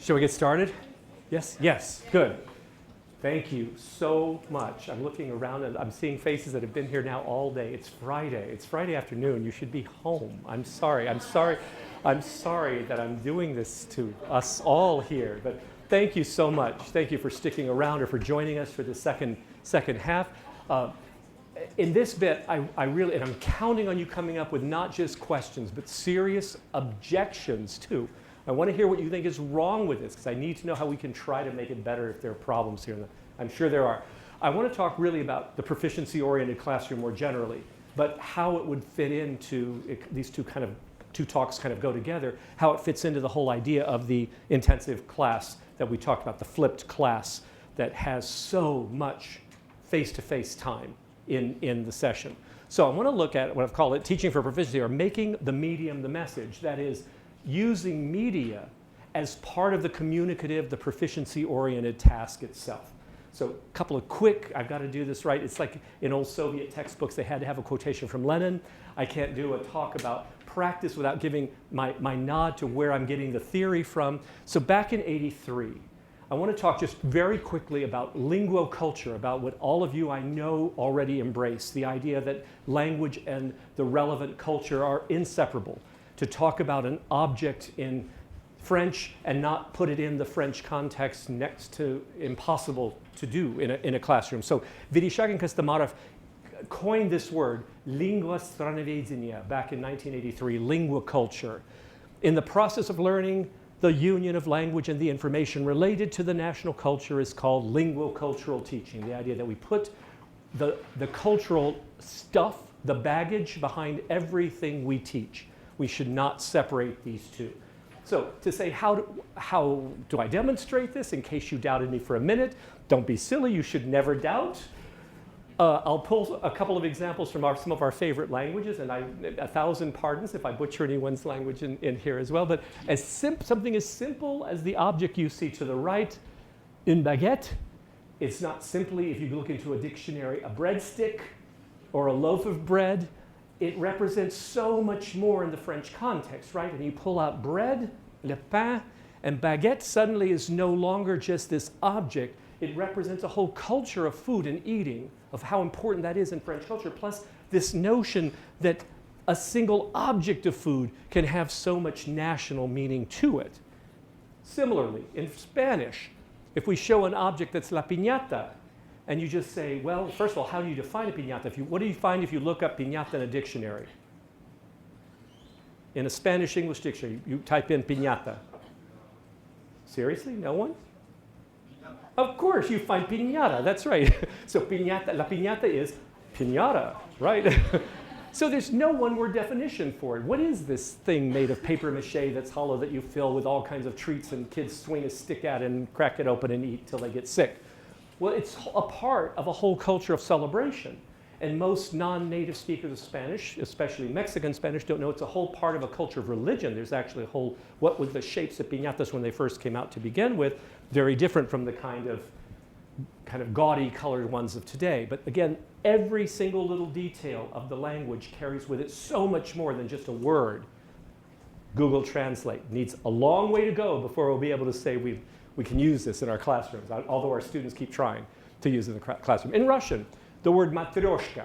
Shall we get started? Yes? Yes, good. Thank you so much. I'm looking around and I'm seeing faces that have been here now all day. It's Friday. It's Friday afternoon. You should be home. I'm sorry that I'm doing this to us all here. But thank you so much. Thank you for sticking around or for joining us for the second half. In this bit, I really, and I'm counting on you coming up with not just questions, but serious objections too. I want to hear what you think is wrong with this, because I need to know how we can try to make it better if there are problems here. I'm sure there are. I want to talk really about the proficiency-oriented classroom more generally, but how it would fit into these two talks kind of go together, how it fits into the whole idea of the intensive class that we talked about, the flipped class that has so much face-to-face time in the session. So I want to look at what I've called it teaching for proficiency, or making the medium the message. That is, using media as part of the communicative, the proficiency-oriented task itself. So a couple of quick, I've got to do this right. It's like in old Soviet textbooks, they had to have a quotation from Lenin. I can't do a talk about practice without giving my nod to where I'm getting the theory from. So back in '83, I want to talk just very quickly about linguoculture, about what all of you I know already embrace, the idea that language and the relevant culture are inseparable. To talk about an object in French and not put it in the French context next to impossible to do in a classroom. So Vereshchagin Kostomarov coined this word, lingua stranovedenia, back in 1983, linguoculture. In the process of learning, the union of language and the information related to the national culture is called linguocultural teaching. The idea that we put the cultural stuff, the baggage behind everything we teach. We should not separate these two. So to say, how do I demonstrate this? In case you doubted me for a minute, don't be silly, you should never doubt. I'll pull a couple of examples from some of our favorite languages, and 1,000 pardons if I butcher anyone's language in here as well, but something as simple as the object you see to the right, une baguette. It's not simply, if you look into a dictionary, a breadstick or a loaf of bread. It represents so much more in the French context, right? And you pull out bread, le pain, and baguette suddenly is no longer just this object. It represents a whole culture of food and eating, of how important that is in French culture, plus this notion that a single object of food can have so much national meaning to it. Similarly, in Spanish, if we show an object that's la piñata, and you just say, well, first of all, how do you define a piñata? What do you find if you look up piñata in a dictionary? In a Spanish-English dictionary, you type in piñata. Seriously? No one? Of course, you find piñata. That's right. So piñata, la piñata is piñata, right? So there's no one-word definition for it. What is this thing made of paper mache that's hollow that you fill with all kinds of treats and kids swing a stick at it and crack it open and eat till they get sick? Well, it's a part of a whole culture of celebration. And most non-native speakers of Spanish, especially Mexican Spanish, don't know it's a whole part of a culture of religion. There's actually a whole, what were the shapes of piñatas when they first came out to begin with, very different from the kind of gaudy colored ones of today. But again, every single little detail of the language carries with it so much more than just a word. Google Translate needs a long way to go before we'll be able to say we can use this in our classrooms, although our students keep trying to use it in the classroom. In Russian, the word matryoshka.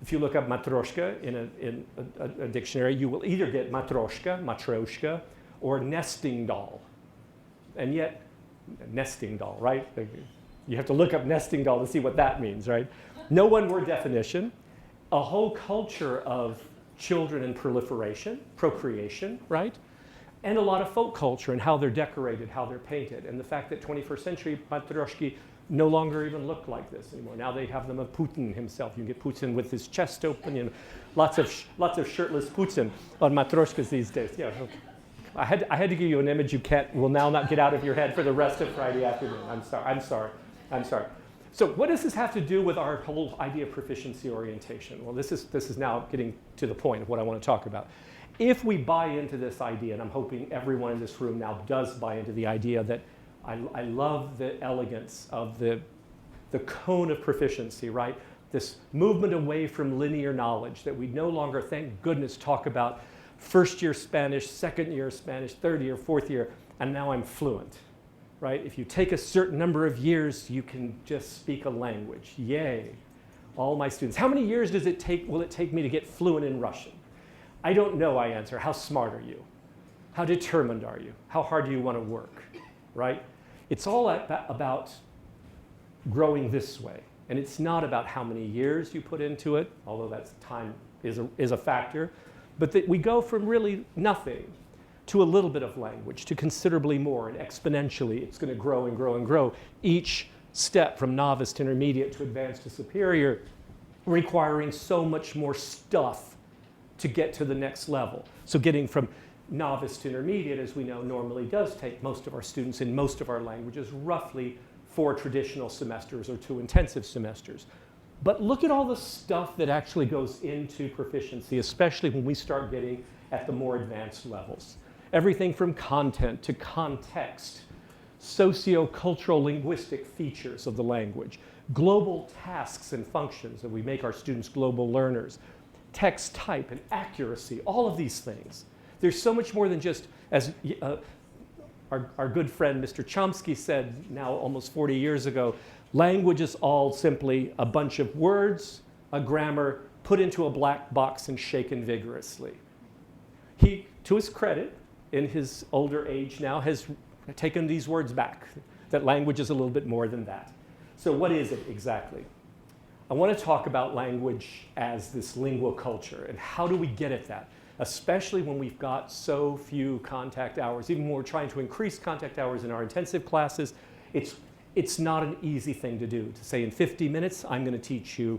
If you look up matryoshka in a dictionary, you will either get matryoshka, or nesting doll. And yet, nesting doll, right? You have to look up nesting doll to see what that means, right? No one-word definition. A whole culture of children and proliferation, procreation, right? And a lot of folk culture and how they're decorated, how they're painted. And the fact that 21st century matryoshki no longer even look like this anymore. Now they have them of Putin himself. You get Putin with his chest open, lots of shirtless Putin on matryoshkas these days. Yeah, okay. I had to give you an image you will now not get out of your head for the rest of Friday afternoon. I'm sorry. So what does this have to do with our whole idea of proficiency orientation? Well, this is now getting to the point of what I want to talk about. If we buy into this idea, and I'm hoping everyone in this room now does buy into the idea that I love the elegance of the cone of proficiency, right? This movement away from linear knowledge, that we no longer, thank goodness, talk about first year Spanish, second year Spanish, third year, fourth year, and now I'm fluent. right? If you take a certain number of years, you can just speak a language. Yay. All my students. How many years will it take me to get fluent in Russian? I don't know, I answer. How smart are you? How determined are you? How hard do you want to work, right? It's all about growing this way. And it's not about how many years you put into it, although that's time is a factor. But that we go from really nothing to a little bit of language, to considerably more, and exponentially it's going to grow and grow and grow. Each step from novice to intermediate to advanced to superior, requiring so much more stuff to get to the next level. So getting from novice to intermediate, as we know, normally does take most of our students in most of our languages roughly 4 traditional semesters or 2 intensive semesters. But look at all the stuff that actually goes into proficiency, especially when we start getting at the more advanced levels. Everything from content to context, socio-cultural linguistic features of the language, global tasks and functions that we make our students global learners, text type and accuracy, all of these things. There's so much more than just, as our good friend Mr. Chomsky said now almost 40 years ago, language is all simply a bunch of words, a grammar, put into a black box and shaken vigorously. He, to his credit, in his older age now, has taken these words back, that language is a little bit more than that. So what is it exactly? I want to talk about language as this lingua culture, and how do we get at that? Especially when we've got so few contact hours. Even when we're trying to increase contact hours in our intensive classes, it's not an easy thing to do. To say in 50 minutes, I'm going to teach you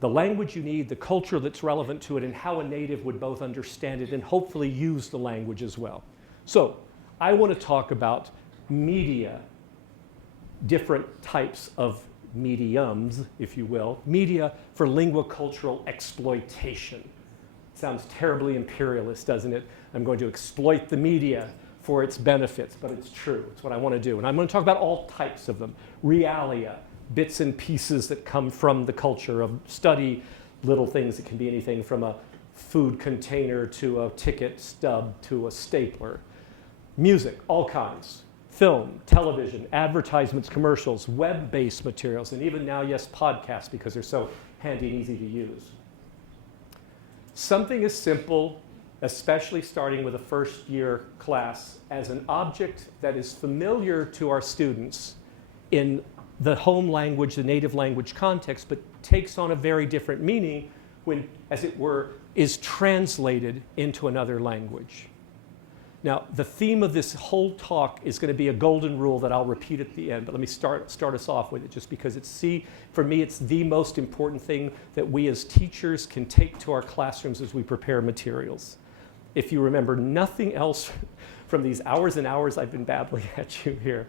the language you need, the culture that's relevant to it, and how a native would both understand it and hopefully use the language as well. So I want to talk about media, different types of mediums, if you will, media for linguacultural exploitation. Sounds terribly imperialist, doesn't it? I'm going to exploit the media for its benefits, but it's true. It's what I want to do. And I'm going to talk about all types of them. Realia, bits and pieces that come from the culture of study, little things that can be anything from a food container to a ticket stub to a stapler. Music, all kinds. Film, television, advertisements, commercials, web-based materials, and even now, yes, podcasts, because they're so handy and easy to use. Something as simple, especially starting with a first-year class, as an object that is familiar to our students in the home language, the native language context, but takes on a very different meaning when, as it were, is translated into another language. Now, the theme of this whole talk is going to be a golden rule that I'll repeat at the end, but let me start us off with it, just because for me, it's the most important thing that we as teachers can take to our classrooms as we prepare materials. If you remember nothing else from these hours and hours I've been babbling at you here,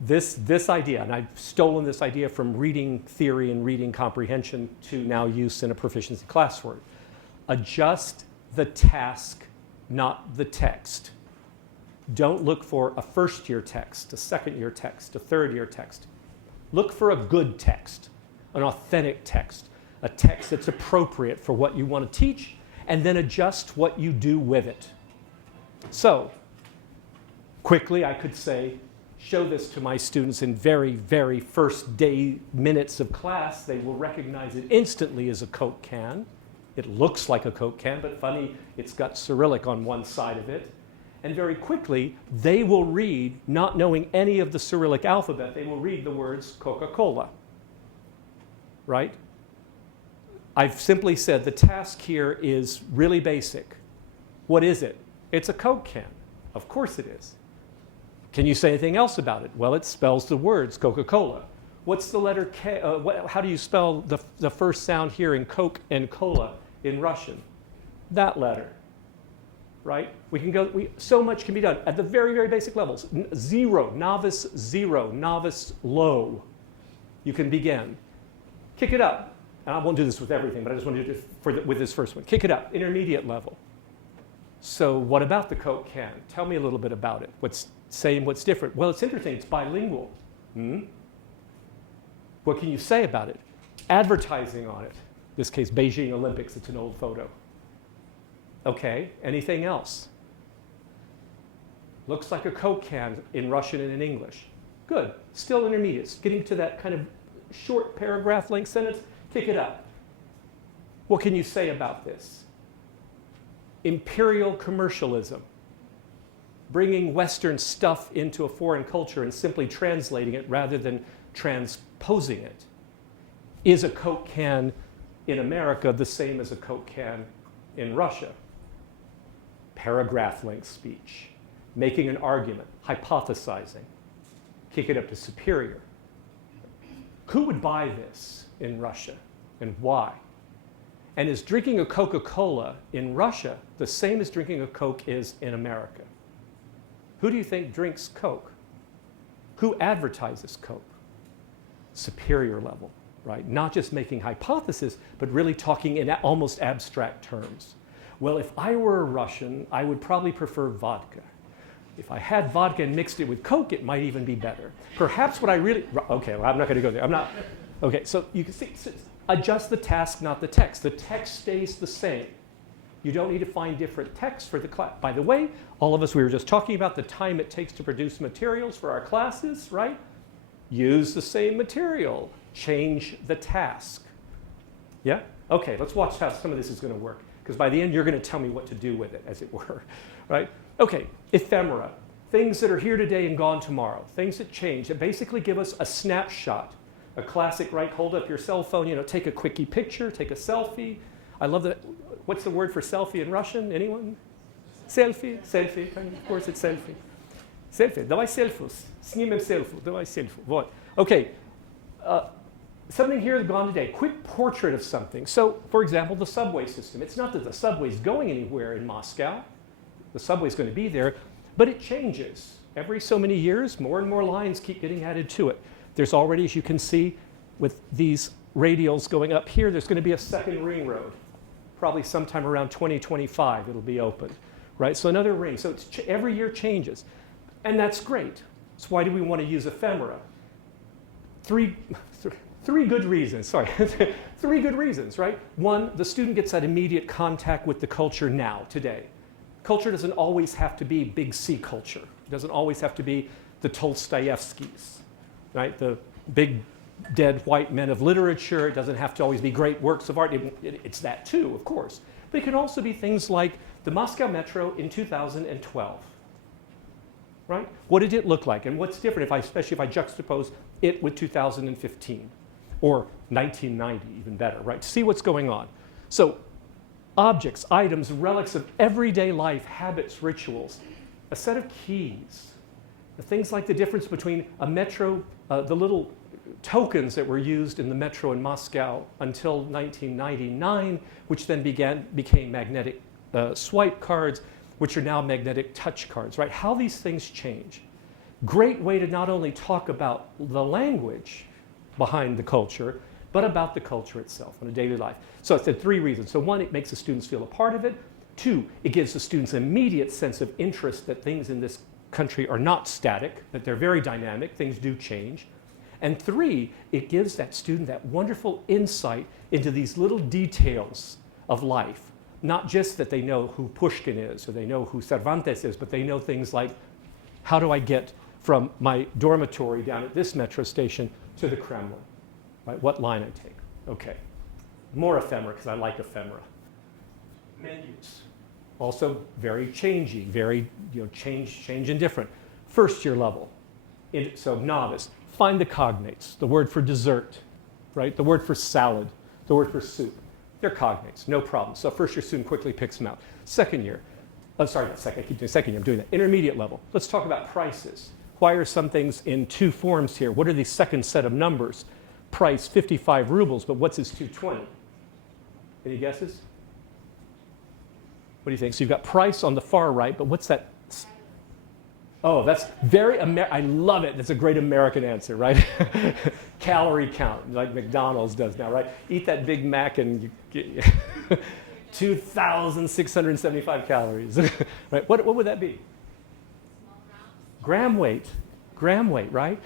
this idea, and I've stolen this idea from reading theory and reading comprehension to now use in a proficiency classwork. Adjust the task, not the text. Don't look for a first-year text, a second-year text, a third-year text. Look for a good text, an authentic text, a text that's appropriate for what you want to teach, and then adjust what you do with it. So, quickly, I could say, show this to my students in very, very first day minutes of class. They will recognize it instantly as a Coke can. It looks like a Coke can, but funny, it's got Cyrillic on one side of it. And very quickly, they will read, not knowing any of the Cyrillic alphabet, they will read the words Coca-Cola, right? I've simply said the task here is really basic. What is it? It's a Coke can. Of course it is. Can you say anything else about it? Well, it spells the words Coca-Cola. What's the letter K? How do you spell the first sound here in Coke and Cola in Russian? That letter. Right? We can go, so much can be done at the very, very basic levels. Zero, novice low. You can begin. Kick it up. And I won't do this with everything, but I just want to do it with this first one. Kick it up, intermediate level. So what about the Coke can? Tell me a little bit about it. What's different? Well, it's interesting, it's bilingual. What can you say about it? Advertising on it. In this case, Beijing Olympics, it's an old photo. Okay, anything else? Looks like a Coke can in Russian and in English. Good. Still intermediate. Getting to that kind of short paragraph length sentence, kick it up. What can you say about this? Imperial commercialism. Bringing Western stuff into a foreign culture and simply translating it rather than transposing it. Is a Coke can in America the same as a Coke can in Russia? Paragraph length speech. Making an argument. Hypothesizing. Kick it up to superior. Who would buy this in Russia and why? And is drinking a Coca-Cola in Russia the same as drinking a Coke is in America? Who do you think drinks Coke? Who advertises Coke? Superior level, right? Not just making hypotheses, but really talking in almost abstract terms. Well, if I were a Russian, I would probably prefer vodka. If I had vodka and mixed it with Coke, it might even be better. Perhaps what I really, okay, well, I'm not going to go there. I'm not, okay, so you can see, adjust the task, not the text. The text stays the same. You don't need to find different text for the class. By the way, all of us, we were just talking about the time it takes to produce materials for our classes, right? Use the same material. Change the task. Yeah? Okay, let's watch how some of this is going to work. Because by the end, you're going to tell me what to do with it, as it were, right? Okay, ephemera. Things that are here today and gone tomorrow. Things that change, that basically give us a snapshot. A classic, right? Hold up your cell phone, you know, take a quickie picture, take a selfie. I love that. What's the word for selfie in Russian? Anyone? Selfie, selfie. Of course, it's selfie. Selfie. Давай селфус. Снимем селфу. Давай селфу. Вот. Okay. Something here that's gone today. Quick portrait of something. So, for example, the subway system. It's not that the subway's going anywhere in Moscow. The subway's going to be there, but it changes. Every so many years, more and more lines keep getting added to it. There's already, as you can see, with these radials going up here, there's going to be a second ring road. Probably sometime around 2025 it'll be opened, right? So another ring. So it's every year changes. And that's great. So why do we want to use ephemera? Three good reasons, sorry. 3 good reasons, right? One, the student gets that immediate contact with the culture now, today. Culture doesn't always have to be big C culture. It doesn't always have to be the Tolstoyevskys, right? The big dead white men of literature. It doesn't have to always be great works of art. It's that too, of course. But it can also be things like the Moscow Metro in 2012, right? What did it look like? And what's different, especially if I juxtapose it with 2015 or 1990, even better, right? See what's going on. So objects, items, relics of everyday life, habits, rituals, a set of keys, things like the difference between a metro, the little tokens that were used in the metro in Moscow until 1999, which then became magnetic swipe cards, which are now magnetic touch cards, right? How these things change. Great way to not only talk about the language behind the culture, but about the culture itself in a daily life. So I said 3 reasons. So 1, it makes the students feel a part of it. 2, it gives the students an immediate sense of interest that things in this country are not static, that they're very dynamic, things do change. And 3, it gives that student that wonderful insight into these little details of life. Not just that they know who Pushkin is or they know who Cervantes is, but they know things like, how do I get from my dormitory down at this metro station to the Kremlin? Right? What line I take? Okay. More ephemera, because I like ephemera. Menus. Also very changey, very change and different. First year level. So novice. Find the cognates, the word for dessert, right? The word for salad, the word for soup. They're cognates, no problem. So first year student quickly picks them out. Second year, not second, I keep doing second year, I'm doing that. Intermediate level. Let's talk about prices. Why are some things in 2 forms here? What are the second set of numbers? Price, 55 rubles, but what's his 220? Any guesses? What do you think? So you've got price on the far right, but what's that? Oh, that's very I love it. That's a great American answer, right? Calorie count, like McDonald's does now, right? Eat that Big Mac and you get 2,675 calories, right? What would that be? Gram weight, right?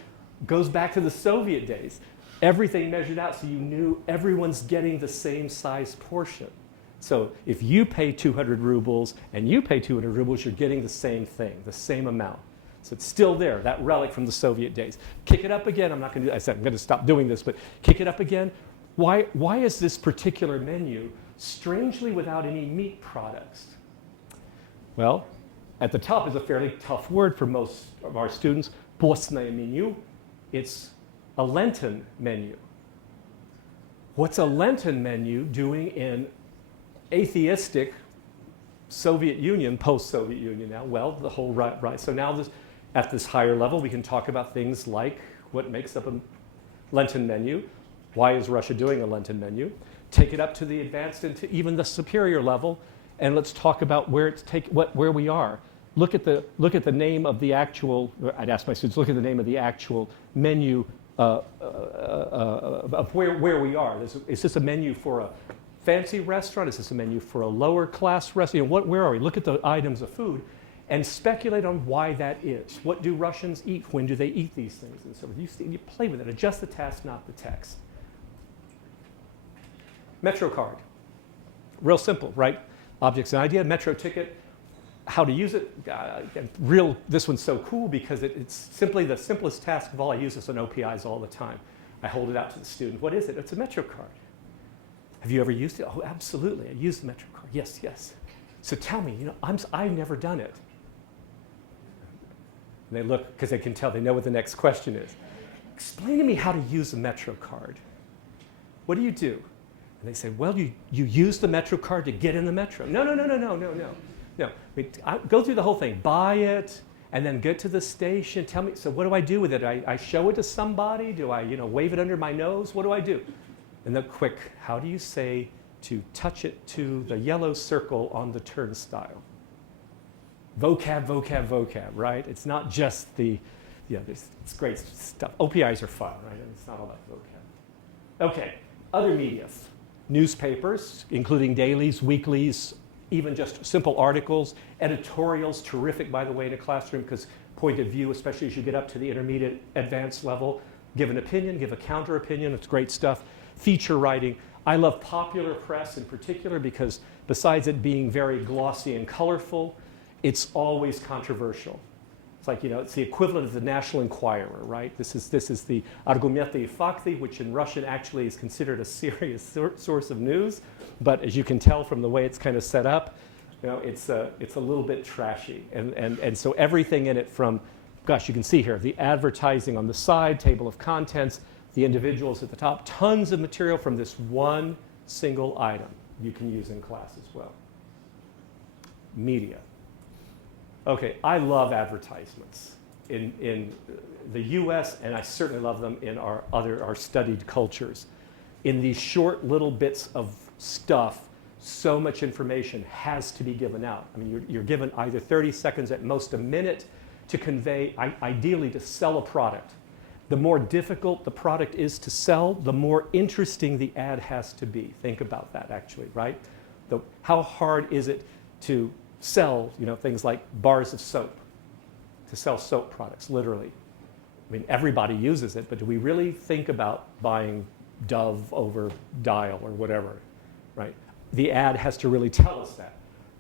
Goes back to the Soviet days. Everything measured out so you knew everyone's getting the same size portion. So if you pay 200 rubles and you pay 200 rubles, you're getting the same thing, the same amount. So it's still there, that relic from the Soviet days. Kick it up again. I'm not going to do that. I said I'm going to stop doing this, but kick it up again. Why is this particular menu strangely without any meat products? Well, at the top is a fairly tough word for most of our students. Постное меню. It's a Lenten menu. What's a Lenten menu doing in atheistic Soviet Union, post-Soviet Union now? Well, the whole right. So now at this higher level, we can talk about things like what makes up a Lenten menu. Why is Russia doing a Lenten menu? Take it up to the advanced and to even the superior level, and let's talk about where we are. Look at the name of the actual. I'd ask my students, look at the name of the actual menu of where we are. Is this a menu for a fancy restaurant? Is this a menu for a lower class restaurant? Where are we? Look at the items of food and speculate on why that is. What do Russians eat? When do they eat these things? And so you play with it. Adjust the task, not the text. Metro card. Real simple, right? Objects and idea, metro ticket. How to use it. This one's so cool because it's simply the simplest task of all. I use this on OPIs all the time. I hold it out to the student. What is it? It's a metro card. Have you ever used it? Oh, absolutely. I use the metro card. Yes, yes. So tell me, I've never done it. And they look, because they can tell, they know what the next question is. Explain to me how to use a metro card. What do you do? And they say, well, you use the metro card to get in the metro. No. Go through the whole thing. Buy it, and then get to the station. Tell me, so what do I do with it? I show it to somebody? Do I, wave it under my nose? What do I do? And then quick, how do you say to touch it to the yellow circle on the turnstile? Vocab, right? It's not just it's great stuff. OPIs are fun, right? And it's not all about vocab. Okay, other media. Newspapers, including dailies, weeklies, even just simple articles. Editorials, terrific, by the way, in a classroom, because point of view, especially as you get up to the intermediate advanced level, give an opinion, give a counter opinion, it's great stuff. Feature writing. I love popular press in particular because besides it being very glossy and colorful, it's always controversial. It's like, it's the equivalent of the National Enquirer, right? This is the Argumenty и Fakty, which in Russian actually is considered a serious source of news. But as you can tell from the way it's kind of set up, it's a little bit trashy. And so everything in it from, gosh, you can see here, the advertising on the side, table of contents, the individuals at the top, tons of material from this one single item you can use in class as well. Media. Okay, I love advertisements in the US, and I certainly love them in our studied cultures. In these short little bits of stuff, so much information has to be given out. I mean, you're given either 30 seconds, at most a minute, to convey, ideally to sell a product. The more difficult the product is to sell, the more interesting the ad has to be. Think about that, actually, right? How hard is it to sell, things like bars of soap, to sell soap products, literally? I mean, everybody uses it, but do we really think about buying Dove over Dial or whatever, right? The ad has to really tell us that.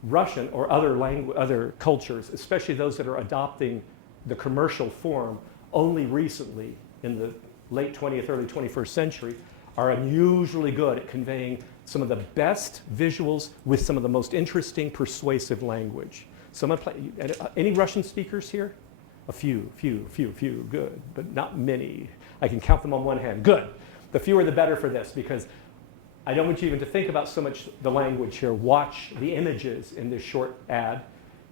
Russian or other cultures, especially those that are adopting the commercial form only recently in the late 20th, early 21st century, are unusually good at conveying some of the best visuals with some of the most interesting, persuasive language. Any Russian speakers here? A few, good, but not many. I can count them on one hand. Good. The fewer the better for this, because I don't want you even to think about so much the language here. Watch the images in this short ad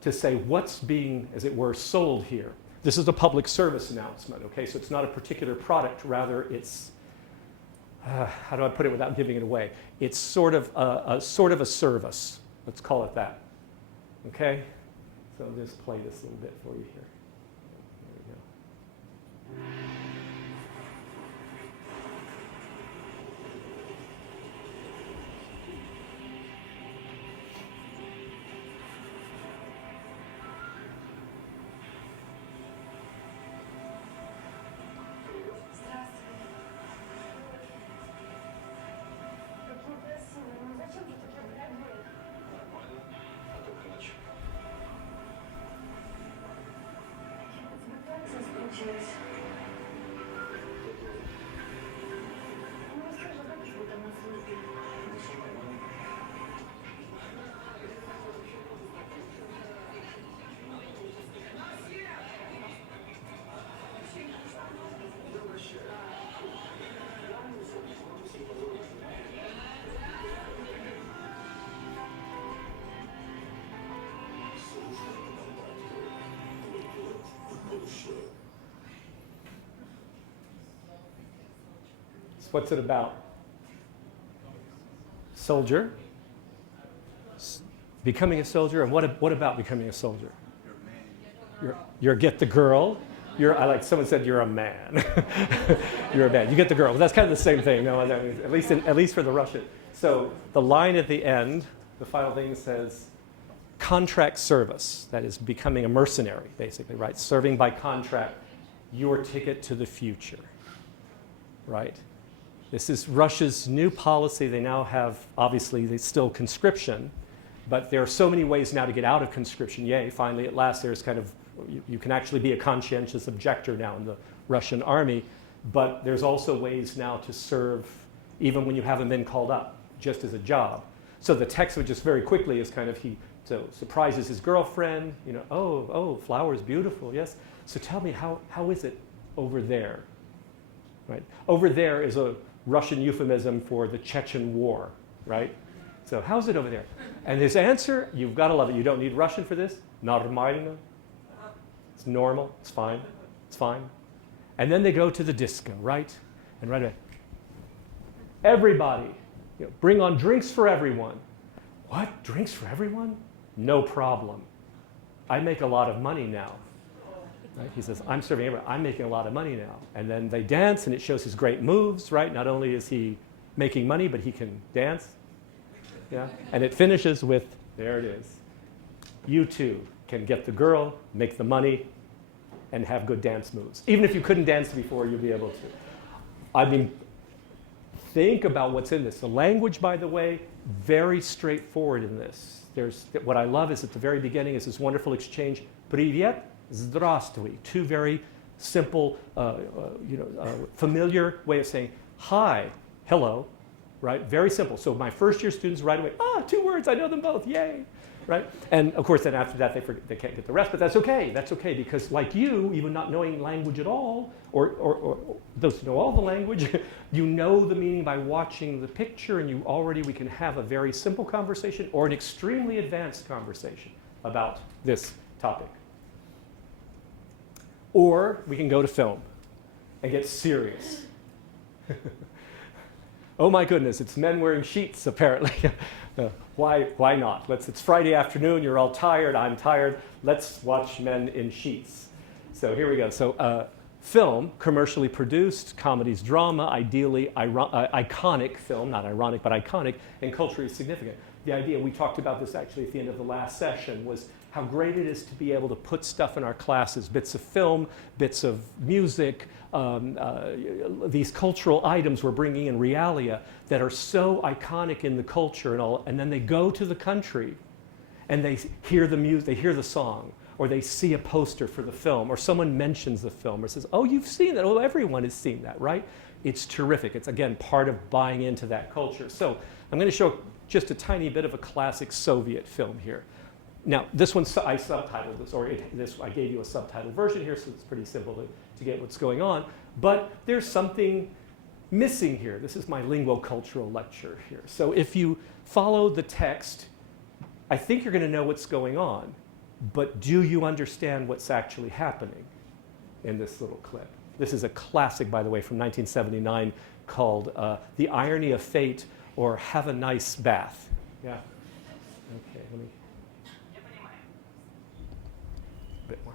to say what's being, as it were, sold here. This is a public service announcement, okay? So it's not a particular product, rather it's, how do I put it without giving it away? It's sort of a service, let's call it that, okay? So I'll just play this a little bit for you here. There we go. So what's it about? Soldier. Becoming a soldier, and what about becoming a soldier? You're get the girl. Someone said you're a man. You're a man. You get the girl. Well, that's kind of the same thing. No, at least for the Russian. So the line at the end, the final thing says, contract service. That is becoming a mercenary, basically, right? Serving by contract, your ticket to the future, right? This is Russia's new policy. They now have, obviously, they still conscription, but there are so many ways now to get out of conscription. Yay, finally, at last, there's kind of, you can actually be a conscientious objector now in the Russian army, but there's also ways now to serve even when you haven't been called up, just as a job. So the text would just very quickly is kind of, he surprises his girlfriend, oh, flowers, beautiful, yes. So tell me, how is it over there, right? Over there is a Russian euphemism for the Chechen War, right? So how's it over there? And his answer, you've got to love it. You don't need Russian for this. Нормально. It's normal. It's fine. It's fine. And then they go to the disco, right? And right away, everybody, bring on drinks for everyone. What? Drinks for everyone? No problem. I make a lot of money now. Right? He says, I'm serving everyone. I'm making a lot of money now. And then they dance, and it shows his great moves, right? Not only is he making money, but he can dance. Yeah? And it finishes with, there it is. You too can get the girl, make the money, and have good dance moves. Even if you couldn't dance before, you'll be able to. I mean, think about what's in this. The language, by the way, very straightforward in this. What I love is at the very beginning is this wonderful exchange. Привет, здравствуй. Two very simple, familiar way of saying hi, hello, right? Very simple. So my first year students right away, 2 words, I know them both, yay, right? And of course, then after that, they can't get the rest, but that's okay. That's okay, because like you, even not knowing language at all, or those who know all the language, you know the meaning by watching the picture, and we can have a very simple conversation or an extremely advanced conversation about this topic. Or we can go to film and get serious. Oh my goodness, it's men wearing sheets, apparently. Why not? It's Friday afternoon, you're all tired, I'm tired. Let's watch men in sheets. So here we go. So film, commercially produced, comedies, drama, ideally iconic film, not ironic, but iconic, and culturally significant. The idea, we talked about this actually at the end of the last session, was how great it is to be able to put stuff in our classes, bits of film, bits of music, these cultural items we're bringing in realia that are so iconic in the culture and all, and then they go to the country and they hear the music, they hear the song, or they see a poster for the film, or someone mentions the film or says, oh, you've seen that, oh, everyone has seen that, right? It's terrific. It's, again, part of buying into that culture. So I'm going to show just a tiny bit of a classic Soviet film here. Now, this one, I subtitled this, I gave you a subtitled version here, so it's pretty simple to get what's going on. But there's something missing here. This is my linguocultural lecture here. So if you follow the text, I think you're going to know what's going on. But do you understand what's actually happening in this little clip? This is a classic, by the way, from 1979 called The Irony of Fate, or Have a Nice Bath. Yeah. Okay, let me... bit more.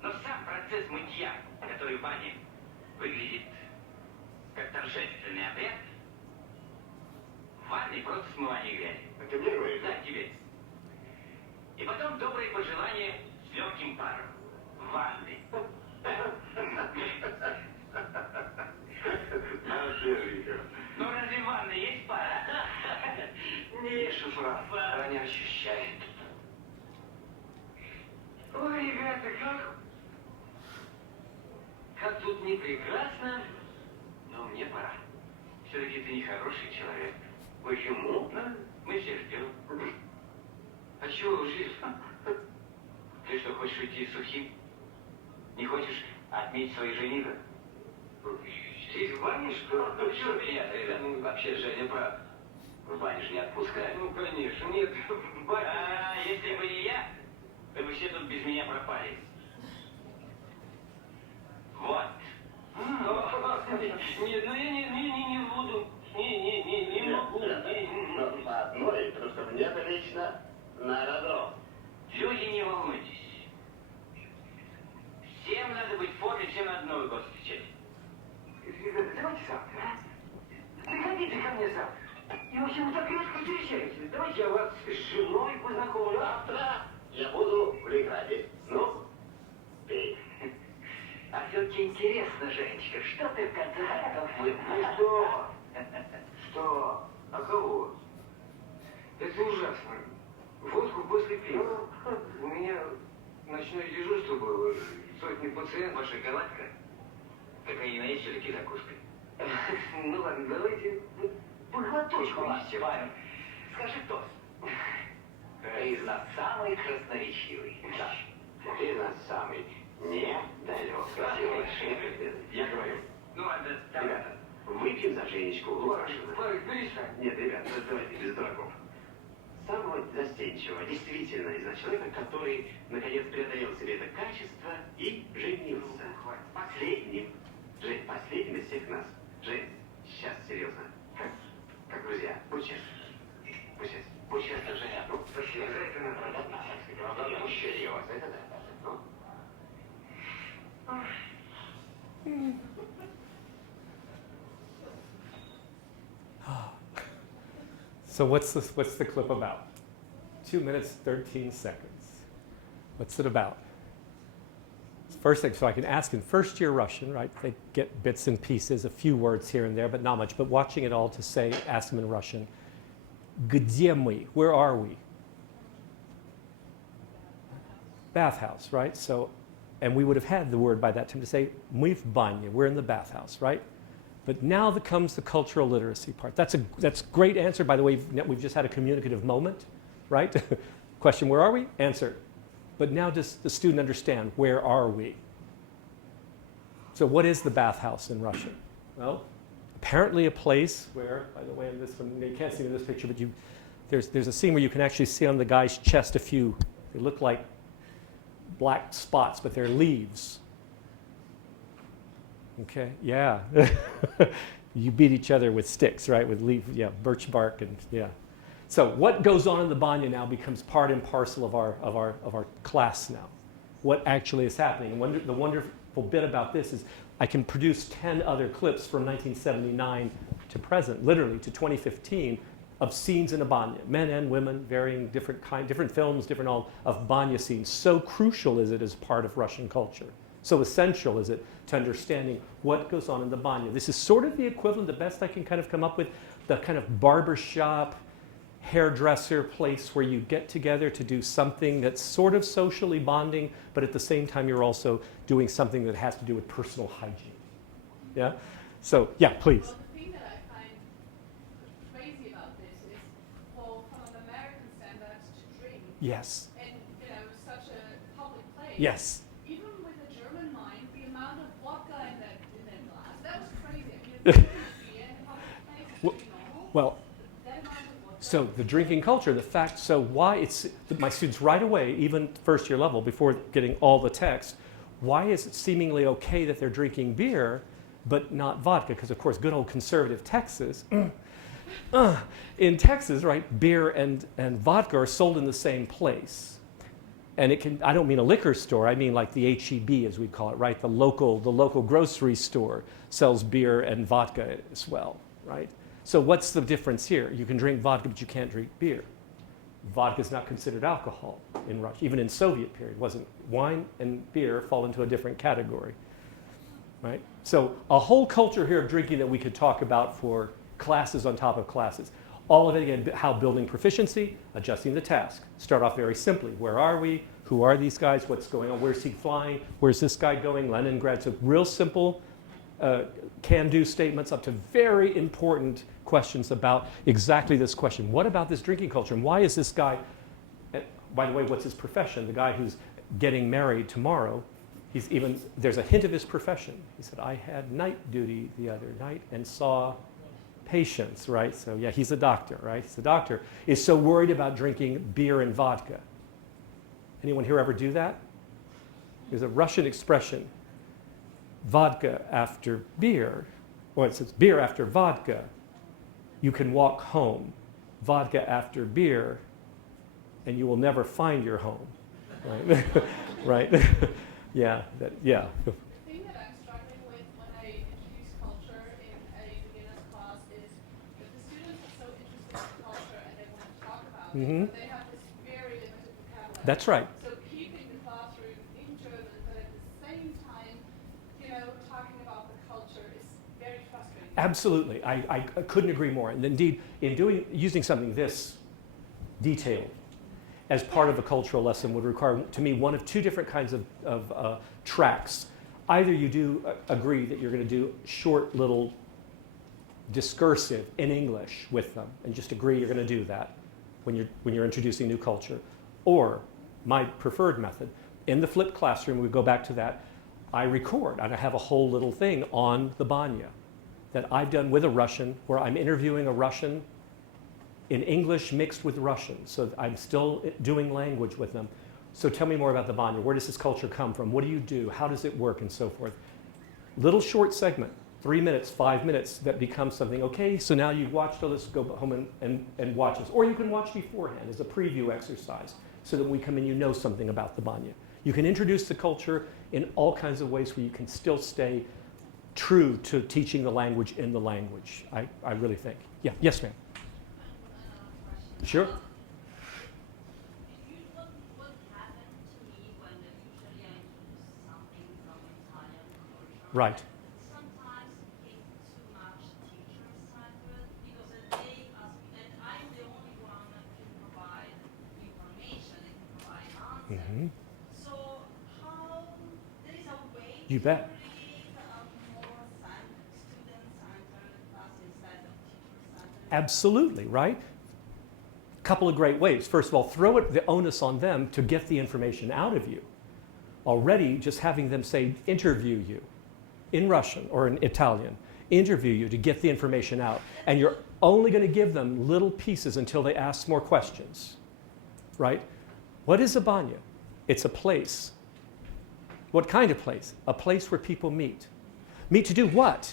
Но сам процесс мытья, который в бане выглядит как торжественный обряд, в ванной просто смывание грязи. Это первое? Да, тебе. И потом добрые пожелания с легким паром в ванной. Ну разве в ванной есть пара? ребята, как тут не прекрасно, но мне пора. Все-таки ты не хороший человек. Почему? Мы все ждем. А чего лжишь? Ты что, хочешь уйти сухим? Не хочешь отметить свои женитьбы? Здесь в бане, что? Ну, все меня, ребят. Вообще, Женя прав. В бане же не отпускают. Ну, конечно, нет. В бане. А, если бы не я, то вы все тут без меня пропали. Вот. Нет, ну я не буду. Не могу. По одной, потому что мне-то лично на аэродром. Люди, не волнуйтесь. Всем надо быть в форме, всем надо Новый год встречать. Ребята, давайте завтра, а? Приходите ко мне завтра. И вообще вы так редко встречаетесь. Давайте я вас с женой познакомлю. Завтра я буду в Ленинграде. Ну, пей. А все-таки интересно, Женечка, что ты в конце концов Ну выбрал? что? Что? А кого? Это ужасно. Водку после пива. У меня ночное дежурство было. Сотни пациентов. Ваша шоколадка? Кокаина есть все-таки закуской? Ну ладно, давайте по глоточку несем. Ладно. Скажи тост. Ты из нас самый красноречивый. Да. Ты нас самый недалекий. Я говорю. Ну ладно, давай. Ребята, выпьем за Женечку Лукашина. Марик, перестань. Нет, ребята, давайте без дураков. Самого застенчивого, действительно, из человека, который, наконец, преодолел себе это качество и женился. Последним. Жень, последним из всех нас. Жень, сейчас, серьезно. Как друзья, будь честным. Будь честным. Будь честным, Женя. Ну, Спасибо, за это надо. ну, серьезно, это да. Ну. So what's the clip about? 2 minutes, 13 seconds. What's it about? First thing, so I can ask in first year Russian, right? They get bits and pieces, a few words here and there, but not much. But watching it all to say, ask them in Russian, где мы? Where are we? Bathhouse, right? So, and we would have had the word by that time to say, мы в бане, we're in the bathhouse, right? But now comes the cultural literacy part. That's a great answer. By the way, we've just had a communicative moment, right? Question, where are we? Answer. But now does the student understand, where are we? So what is the bathhouse in Russian? Well, apparently a place where, by the way, in this one, you can't see in this picture, but there's a scene where you can actually see on the guy's chest a few, they look like black spots, but they're leaves. Okay, yeah. You beat each other with sticks, right? With leaf, yeah, birch bark, and yeah. So what goes on in the banya now becomes part and parcel of our class now. What actually is happening? And the wonderful bit about this is I can produce 10 other clips from 1979 to present, literally to 2015, of scenes in a banya, men and women, varying different films, different all of banya scenes. So crucial is it as part of Russian culture. So essential is it to understanding what goes on in the banya. This is sort of the equivalent, the best I can kind of come up with, the kind of barbershop, hairdresser place where you get together to do something that's sort of socially bonding, but at the same time you're also doing something that has to do with personal hygiene. Yeah? So, yeah, please. Well, the thing that I find crazy about this is from an American standard to drink Yes. in such a public place. Yes. Even with a German mind, the amount of vodka in that glass, that was crazy. I mean, it's beer in a public place is Well- pretty normal. Well, That amount of vodka. so the drinking culture, the fact, so why it's, my students right away, even first year level, before getting all the text, why is it seemingly okay that they're drinking beer, but not vodka? Because of course, good old conservative Texas, in Texas, right, beer and vodka are sold in the same place. And it can, I don't mean a liquor store, I mean like the H-E-B as we call it, right? The local grocery store sells beer and vodka as well, right? So what's the difference here? You can drink vodka, but you can't drink beer. Vodka is not considered alcohol in Russia. Even in Soviet period, wasn't. Wine and beer fall into a different category, right? So a whole culture here of drinking that we could talk about for classes on top of classes. All of it, again, how building proficiency, adjusting the task. Start off very simply. Where are we? Who are these guys? What's going on? Where's he flying? Where's this guy going? Leningrad. So real simple can-do statements up to very important questions about exactly this question. What about this drinking culture? And why is this guy, by the way, what's his profession? The guy who's getting married tomorrow, there's a hint of his profession. He said, I had night duty the other night and saw patients, right? So yeah, he's a doctor, right? He's a doctor. Is so worried about drinking beer and vodka. Anyone here ever do that? There's a Russian expression, vodka after beer, or it says beer after vodka, you can walk home. Vodka after beer, and you will never find your home, right? Right? Yeah, yeah. The thing that I'm struggling with when I introduce culture in a beginner's class is that the students are so interested in culture and they want to talk about it, but they have this very limited vocabulary. That's right. So keeping the classroom in German, but at the same time, talking about the culture is very frustrating. Absolutely, I couldn't agree more. And indeed, in using something this detailed as part of a cultural lesson would require, to me, one of two different kinds of tracks. Either you do agree that you're going to do short little discursive in English with them, and just agree you're going to do that when you're introducing new culture, or my preferred method, in the flipped classroom, we go back to that, I record, and I have a whole little thing on the Banya that I've done with a Russian, where I'm interviewing a Russian in English mixed with Russian. So I'm still doing language with them. So tell me more about the Banya. Where does this culture come from? What do you do? How does it work? And so forth. Little short segment, 3 minutes, 5 minutes, that becomes something, okay, so now you've watched all this, go home and watch this. Or you can watch beforehand as a preview exercise so that when we come in, you know something about the Banya. You can introduce the culture in all kinds of ways where you can still stay true to teaching the language in the language, I really think. Yeah, yes, ma'am. Sure. What happened to me when usually I introduce something from Italian culture? Right. Sometimes it gets too much teacher-centered because they ask me, and I'm the only one that can provide information, that can provide answers. So how there is a way You to bet. create a more student-centered class instead of teacher-centered? Absolutely, right? Couple of great ways. First of all, throw the onus on them to get the information out of you. Already, just having them say, interview you in Russian or in Italian, interview you to get the information out. And you're only going to give them little pieces until they ask more questions, right? What is a banya? It's a place. What kind of place? A place where people meet. Meet to do what?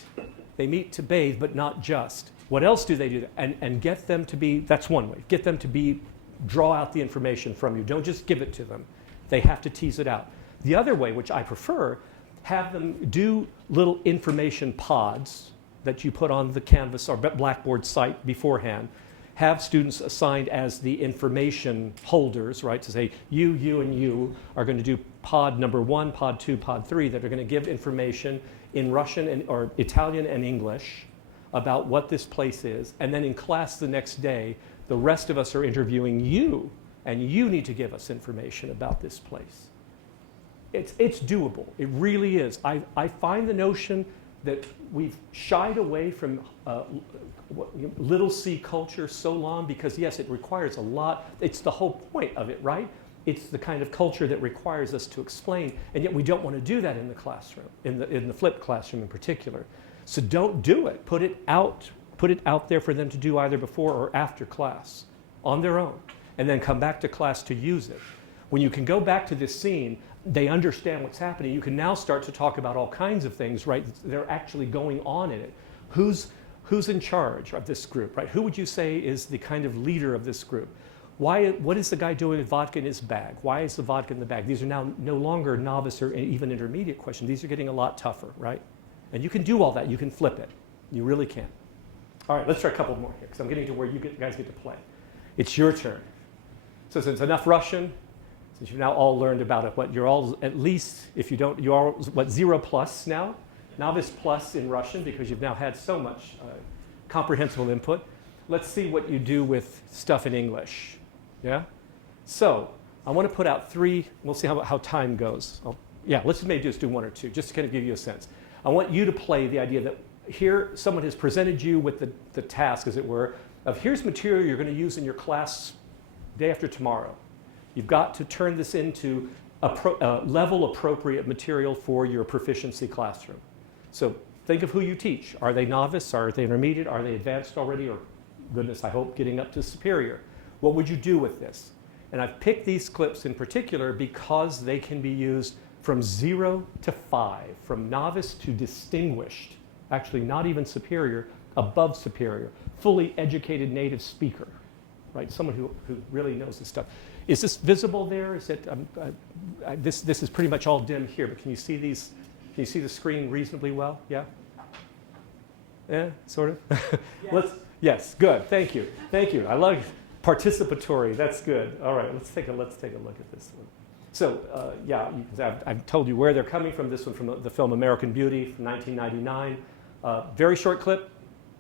They meet to bathe, but not just. What else do they do? And get them to be, that's one way, get them to draw out the information from you. Don't just give it to them. They have to tease it out. The other way, which I prefer, have them do little information pods that you put on the Canvas or Blackboard site beforehand. Have students assigned as the information holders, right? To say, you, and you are going to do pod number 1, pod 2, pod 3 that are going to give information in Russian or Italian and English about what this place is, and then in class the next day, the rest of us are interviewing you, and you need to give us information about this place. It's doable. It really is. I find the notion that we've shied away from little c culture so long because, yes, it requires a lot. It's the whole point of it, right? It's the kind of culture that requires us to explain, and yet we don't want to do that in the classroom, in the flipped classroom in particular. So don't do it. Put it out there for them to do either before or after class on their own, and then come back to class to use it. When you can go back to this scene, they understand what's happening. You can now start to talk about all kinds of things, right? That are actually going on in it. Who's in charge of this group, right? Who would you say is the kind of leader of this group? What is the guy doing with vodka in his bag? Why is the vodka in the bag? These are now no longer novice or even intermediate questions. These are getting a lot tougher, right? And you can do all that. You can flip it. You really can. All right, let's try a couple more here, because I'm getting to where you guys get to play. It's your turn. So since enough Russian, since you've now all learned about it, what you're all, at least, if you don't, you are, what, 0+ now? Novice plus in Russian, because you've now had so much comprehensible input. Let's see what you do with stuff in English. Yeah? So, I want to put out 3, we'll see how time goes. Yeah, let's maybe just do 1 or 2, just to kind of give you a sense. I want you to play the idea that here someone has presented you with the task, as it were, of here's material you're going to use in your class day after tomorrow. You've got to turn this into level appropriate material for your proficiency classroom. So think of who you teach. Are they novice? Are they intermediate? Are they advanced already? Or goodness, I hope, getting up to superior? What would you do with this? And I've picked these clips in particular because they can be used from 0 to 5, from novice to distinguished, actually not even superior, above superior, fully educated native speaker, right? Someone who really knows this stuff. Is this visible there? Is it, this is pretty much all dim here, but can you see these? Can you see the screen reasonably well? Yeah? Yeah, sort of? Yes. Yes, good, thank you. Thank you, I like participatory, that's good. All right, let's take a look at this one. So, yeah, I've told you where they're coming from. This one from the film American Beauty from 1999. Very short clip.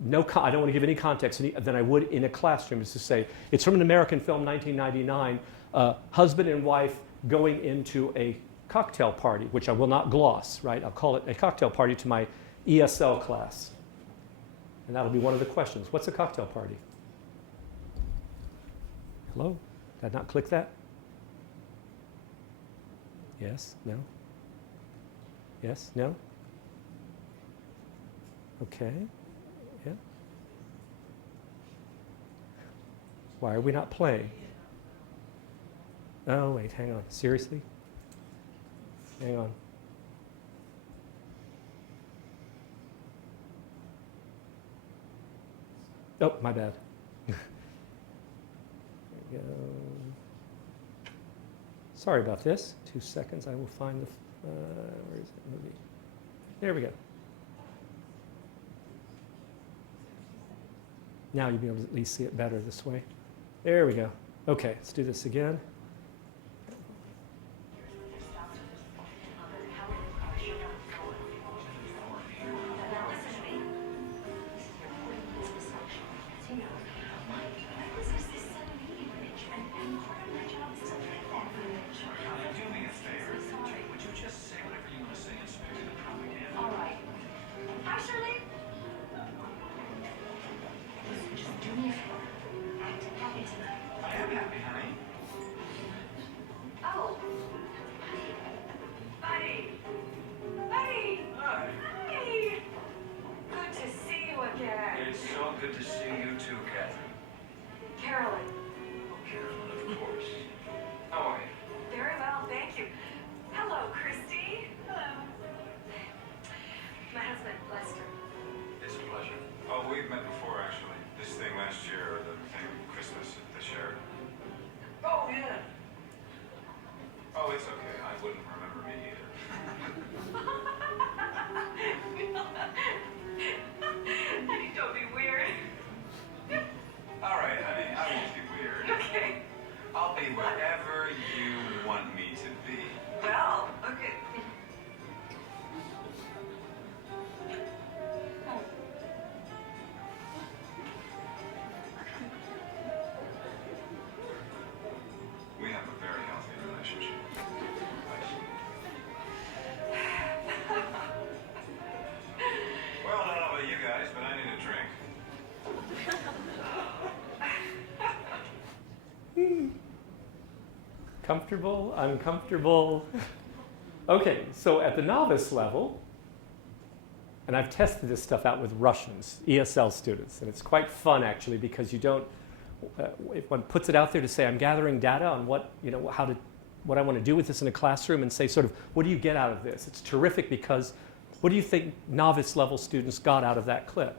I don't want to give any context than I would in a classroom, is to say, it's from an American film, 1999, husband and wife going into a cocktail party, which I will not gloss, right? I'll call it a cocktail party to my ESL class. And that'll be one of the questions. What's a cocktail party? Hello? Did I not click that? Yes? No? Yes? No? Okay. Yeah. Why are we not playing? Oh, wait, hang on. Seriously? Hang on. Oh, my bad. There we go. Sorry about this. 2 seconds. I will find the. Where is it? Movie. There we go. Now you'll be able to at least see it better this way. There we go. Okay, let's do this again. Comfortable, uncomfortable. Okay, so at the novice level, and I've tested this stuff out with Russians, ESL students, and it's quite fun actually because you don't, if one puts it out there to say I'm gathering data on what, what I want to do with this in a classroom and say sort of, what do you get out of this? It's terrific because what do you think novice level students got out of that clip?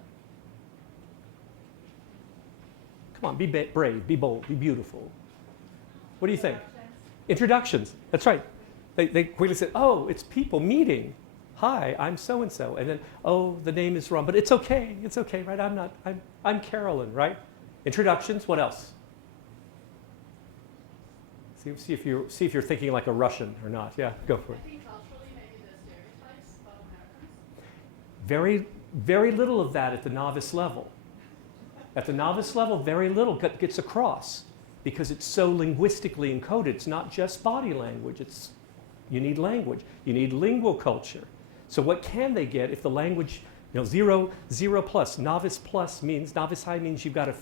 Come on, be brave, be bold, be beautiful. What do you think? Introductions, that's right. They quickly said, oh, it's people meeting. Hi, I'm so-and-so. And then, oh, the name is wrong, but it's okay, right? I'm Carolyn, right? Introductions, what else? See if you're thinking like a Russian or not. Yeah, go for it. I think culturally, maybe the stereotypes about Americans. Very, very little of that at the novice level. At the novice level, very little gets across. because it's so linguistically encoded. It's not just body language. You need language. You need lingual culture. So what can they get if the language, zero plus, novice high means you've got to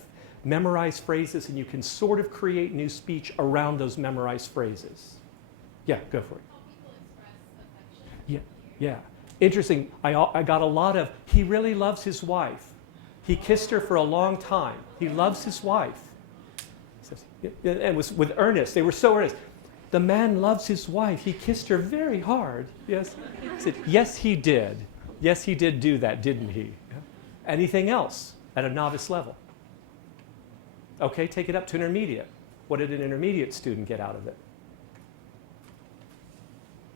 memorize phrases and you can sort of create new speech around those memorized phrases. Yeah, go for it. How people express affection. Yeah. Interesting. I got a lot of, he really loves his wife. He kissed her for a long time. He loves his wife. And was with earnest. They were so earnest. The man loves his wife. He kissed her very hard. Yes. I said, yes, he did. Yes, he did do that, didn't he? Yeah. Anything else at a novice level? Okay, take it up to intermediate. What did an intermediate student get out of it?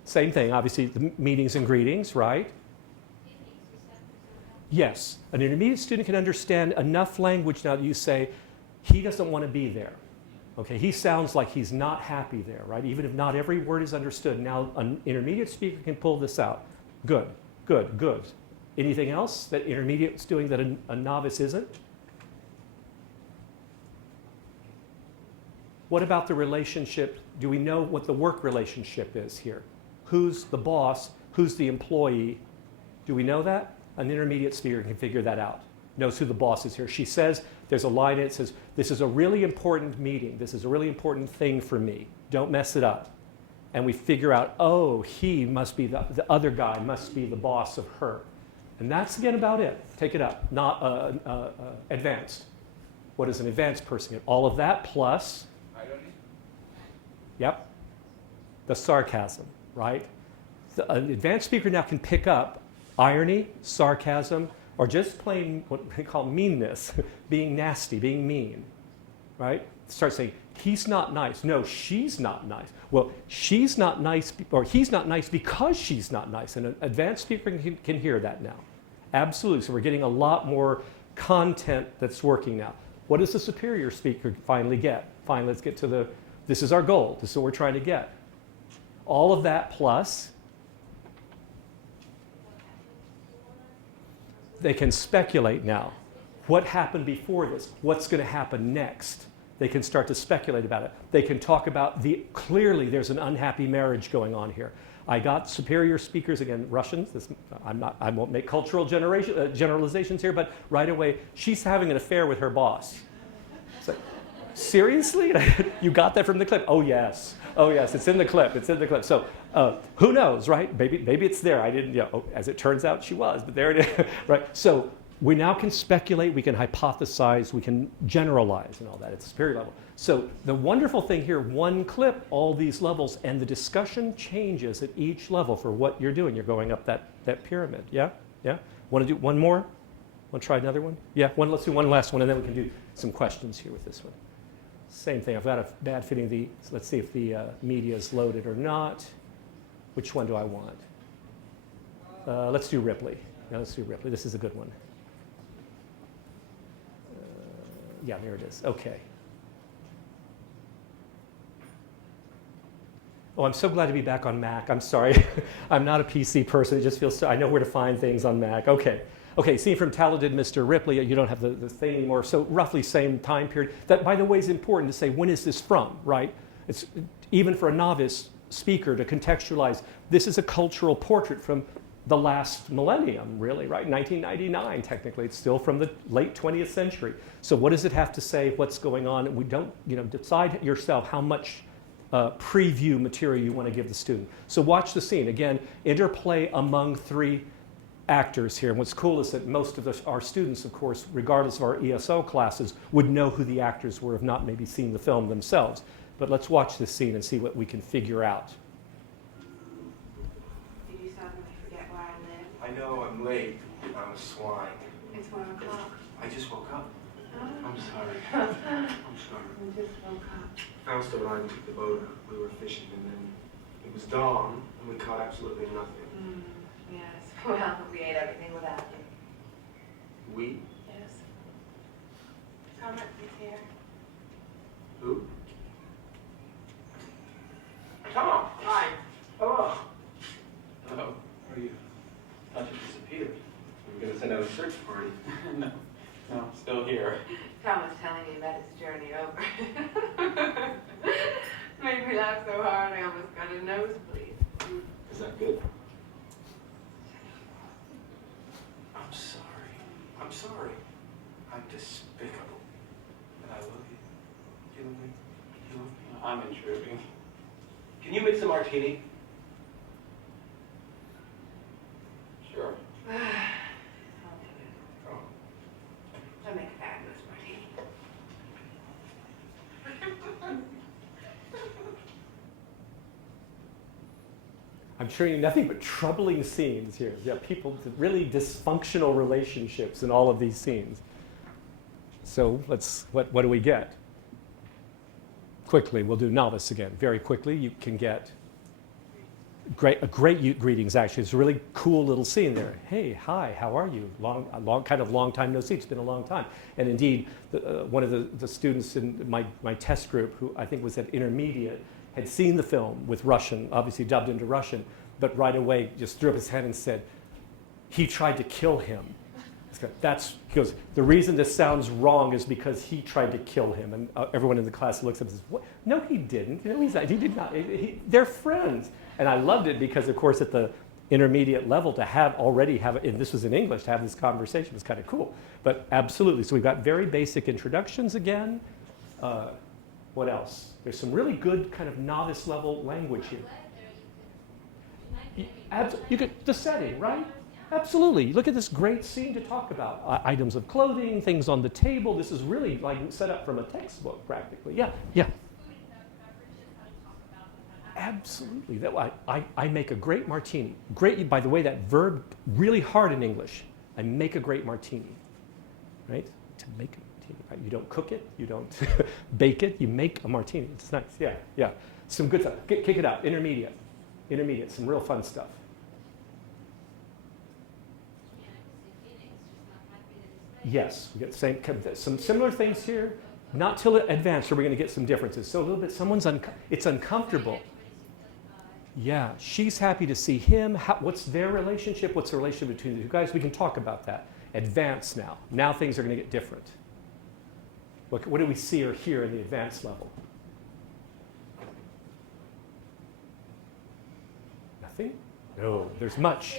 Same thing, obviously, the meetings and greetings, right? Yes, an intermediate student can understand enough language now that you say, he doesn't want to be there. Okay, he sounds like he's not happy there, right? Even if not every word is understood. Now, an intermediate speaker can pull this out. Good. Anything else that intermediate's doing that a novice isn't? What about the relationship? Do we know what the work relationship is here? Who's the boss? Who's the employee? Do we know that? An intermediate speaker can figure that out. Knows who the boss is here. She says, there's a line that says, this is a really important meeting. This is a really important thing for me. Don't mess it up. And we figure out, oh, he must be, the other guy must be the boss of her. And that's, again, about it. Take it up, not advanced. What does an advanced person get? All of that plus, yep, the sarcasm, right? An advanced speaker now can pick up irony, sarcasm, or just plain what we call meanness, being nasty, being mean, right? Start saying, he's not nice. No, she's not nice. Well, she's not nice, or he's not nice because she's not nice. And an advanced speaker can hear that now. Absolutely. So we're getting a lot more content that's working now. What does the superior speaker finally get? Finally, let's get to this is our goal. This is what we're trying to get. All of that plus, they can speculate now. What happened before this? What's going to happen next? They can start to speculate about it. They can talk about clearly there's an unhappy marriage going on here. I got superior speakers, again, Russians. I won't make cultural generalizations here, but right away, she's having an affair with her boss. It's like, seriously? You got that from the clip? Oh, yes, it's in the clip. So who knows, right? Maybe it's there. I didn't, as it turns out, she was, but there it is, right? So we now can speculate, we can hypothesize, we can generalize and all that at the superior level. So the wonderful thing here, one clip, all these levels, and the discussion changes at each level for what you're doing. You're going up that pyramid, yeah? Want to do one more? Want to try another one? Yeah, let's do one last one, and then we can do some questions here with this one. Same thing, I've got a bad feeling let's see if the media is loaded or not. Which one do I want? Let's do Ripley. Yeah, let's do Ripley. This is a good one. Yeah, there it is. Okay. Oh, I'm so glad to be back on Mac. I'm sorry. I'm not a PC person. It just feels I know where to find things on Mac. Okay, seen from Talented Mr. Ripley. You don't have the thing anymore. So roughly same time period. That, by the way, is important to say, when is this from, right? It's even for a novice speaker to contextualize, this is a cultural portrait from the last millennium, really, right? 1999, technically. It's still from the late 20th century. So what does it have to say? What's going on? We don't, decide yourself how much preview material you want to give the student. So watch the scene. Again, interplay among three actors here. And what's cool is that most of our students, of course, regardless of our ESO classes, would know who the actors were, if not maybe seen the film themselves. But let's watch this scene and see what we can figure out. Did you suddenly forget where I live? I know I'm late. I'm a swine. It's 1 o'clock. I just woke up. Oh. I'm sorry. I'm sorry. I just woke up. Fausto and I took the boat out. We were fishing, and then it was dawn, and we caught absolutely nothing. Yes. Well, we ate everything without you. We? Yes. How much is here? Who? Tom! Hi! Oh! Hello. How are you? Thought you disappeared. We were going to send out a search party. No. No, I'm still here. Tom was telling me about his journey over. Made me laugh so hard I almost got a nosebleed. Is that good? I'm sorry. I'm sorry. I'm despicable. And I love you. You love me? You love me? I'm intruding. Can you mix a martini? Sure. I'll do it. Oh. I'll make a fabulous martini. I'm showing you nothing but troubling scenes here. Yeah, people, really dysfunctional relationships in all of these scenes. So what do we get? Quickly, we'll do novice again. Very quickly, you can get great greetings, actually. It's a really cool little scene there. Hey, hi, how are you? Long time no see. It's been a long time. And indeed, one of the students in my test group, who I think was at intermediate, had seen the film with Russian, obviously dubbed into Russian, but right away just threw up his hand and said, he tried to kill him. He goes, the reason this sounds wrong is because he tried to kill him. And everyone in the class looks up and says, what? No, he didn't. You know, he did not. They're friends. And I loved it because, of course, at the intermediate level, to and this was in English, to have this conversation was kind of cool. But absolutely. So we've got very basic introductions again. What else? There's some really good kind of novice level language here. You could, the setting, right? Absolutely. Look at this great scene to talk about. Items of clothing, things on the table. This is really like set up from a textbook practically. Yeah. Absolutely. I make a great martini. Great, by the way, that verb, really hard in English. I make a great martini, right? To make a martini, right? You don't cook it, you don't bake it, you make a martini. It's nice, yeah. Some good stuff. Kick it out, intermediate, some real fun stuff. Yes, we get some similar things here. Not till advanced are we going to get some differences. So a little bit, it's uncomfortable. Yeah, she's happy to see him. What's their relationship? What's the relationship between the two guys? We can talk about that. Advanced now. Now things are going to get different. What do we see or hear in the advanced level? Nothing? No, there's much.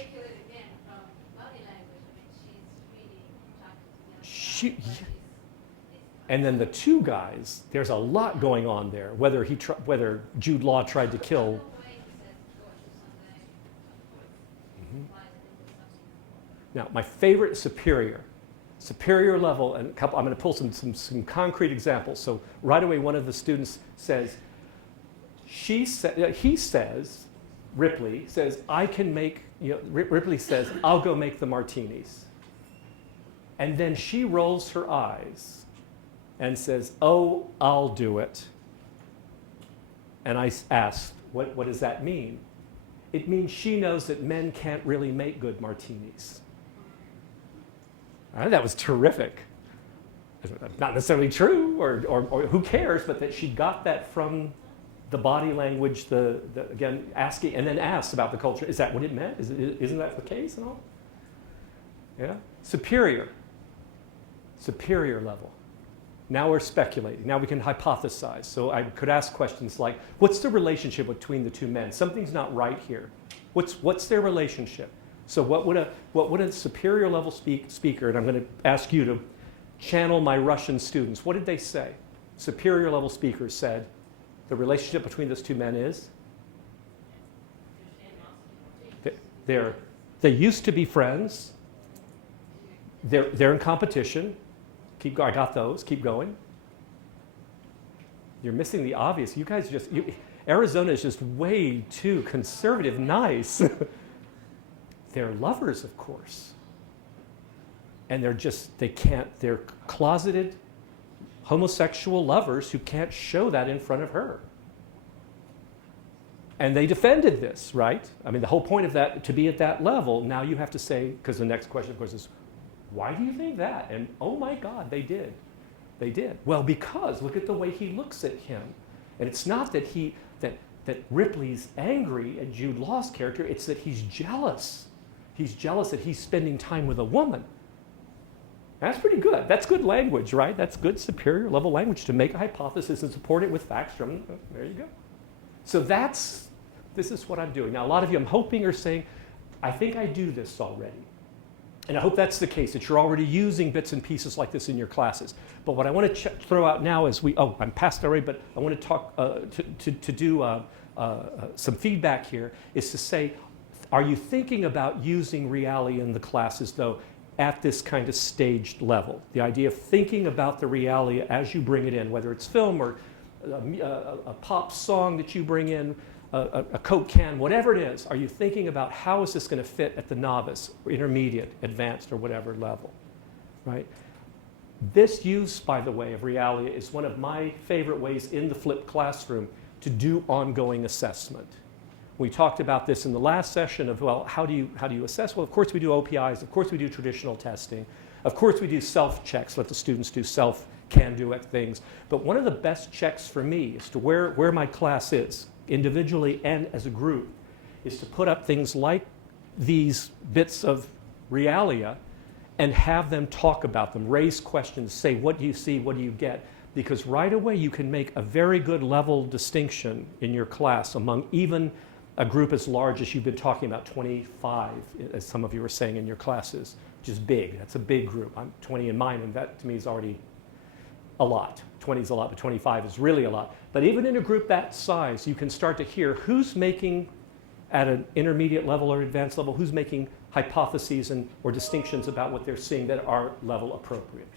And then the two guys, there's a lot going on there. Whether Jude Law tried to kill. Now, my favorite superior level, and I'm going to pull some concrete examples. So right away, one of the students says, Ripley says, I can make. Ripley says, I'll go make the martinis. And then she rolls her eyes and says, oh, I'll do it. And I asked, what does that mean? It means she knows that men can't really make good martinis. That was terrific. Not necessarily true, or who cares, but that she got that from the body language, again, asking, and then asked about the culture. Is that what it meant? Isn't that the case and all? Yeah? Superior level. Now we're speculating. Now we can hypothesize. So I could ask questions like, what's the relationship between the two men? Something's not right here. What's their relationship? So what would a superior level speaker, and I'm going to ask you to channel my Russian students, what did they say? Superior level speakers said, the relationship between those two men is? They used to be friends. They're in competition. I got those. Keep going. You're missing the obvious. You guys Arizona is just way too conservative. Nice. They're lovers, of course. And they're closeted homosexual lovers who can't show that in front of her. And they defended this, right? I mean, the whole point of that, to be at that level, now you have to say, because the next question, of course, is, why do you think that? And oh my God, they did. They did. Well, because look at the way he looks at him. And it's not that that Ripley's angry at Jude Law's character, it's that he's jealous. He's jealous that he's spending time with a woman. That's pretty good. That's good language, right? That's good superior level language to make a hypothesis and support it with facts from, there you go. So this is what I'm doing. Now, a lot of you, I'm hoping, are saying, I think I do this already. And I hope that's the case, that you're already using bits and pieces like this in your classes. But what I want to throw out now is I'm past already, but I want to talk, to do some feedback here, is to say, are you thinking about using realia in the classes, though, at this kind of staged level? The idea of thinking about the realia as you bring it in, whether it's film or a pop song that you bring in, a Coke can, whatever it is, are you thinking about how is this going to fit at the novice, or intermediate, advanced, or whatever level, right? This use, by the way, of realia is one of my favorite ways in the flipped classroom to do ongoing assessment. We talked about this in the last session of, well, how do you assess? Well, of course we do OPIs, of course we do traditional testing, of course we do self-checks, let the students do can-do things. But one of the best checks for me as to where my class is, individually and as a group, is to put up things like these bits of realia and have them talk about them, raise questions, say, what do you see, what do you get? Because right away you can make a very good level distinction in your class among even a group as large as you've been talking about, 25, as some of you were saying in your classes, which is big. That's a big group. I'm 20 in mine, and that to me is already a lot. 20 is a lot, but 25 is really a lot. But even in a group that size, you can start to hear who's making, at an intermediate level or advanced level, who's making hypotheses or distinctions about what they're seeing that are level appropriate.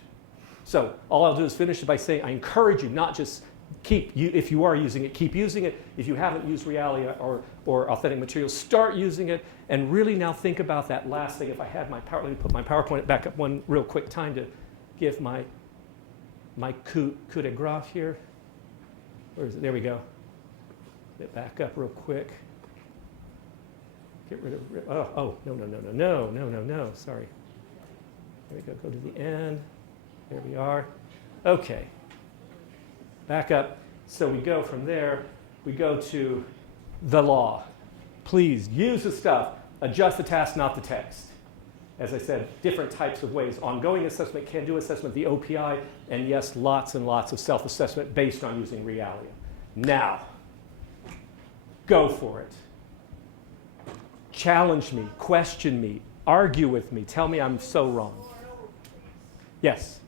So all I'll do is finish it by saying I encourage you not just if you are using it, keep using it. If you haven't used realia or authentic materials, start using it, and really now think about that last thing. If I had let me put my PowerPoint back up one real quick time to give my coup de grace here. Where is it? There we go. Get back up real quick. Get rid of, no, sorry. There we go, go to the end. There we are. Okay. Back up. So we go from there, we go to the law. Please use the stuff. Adjust the task, not the text. As I said, different types of ways. Ongoing assessment, can-do assessment, the OPI, and yes, lots and lots of self-assessment based on using realia. Now, go for it. Challenge me, question me, argue with me, tell me I'm so wrong. Yes?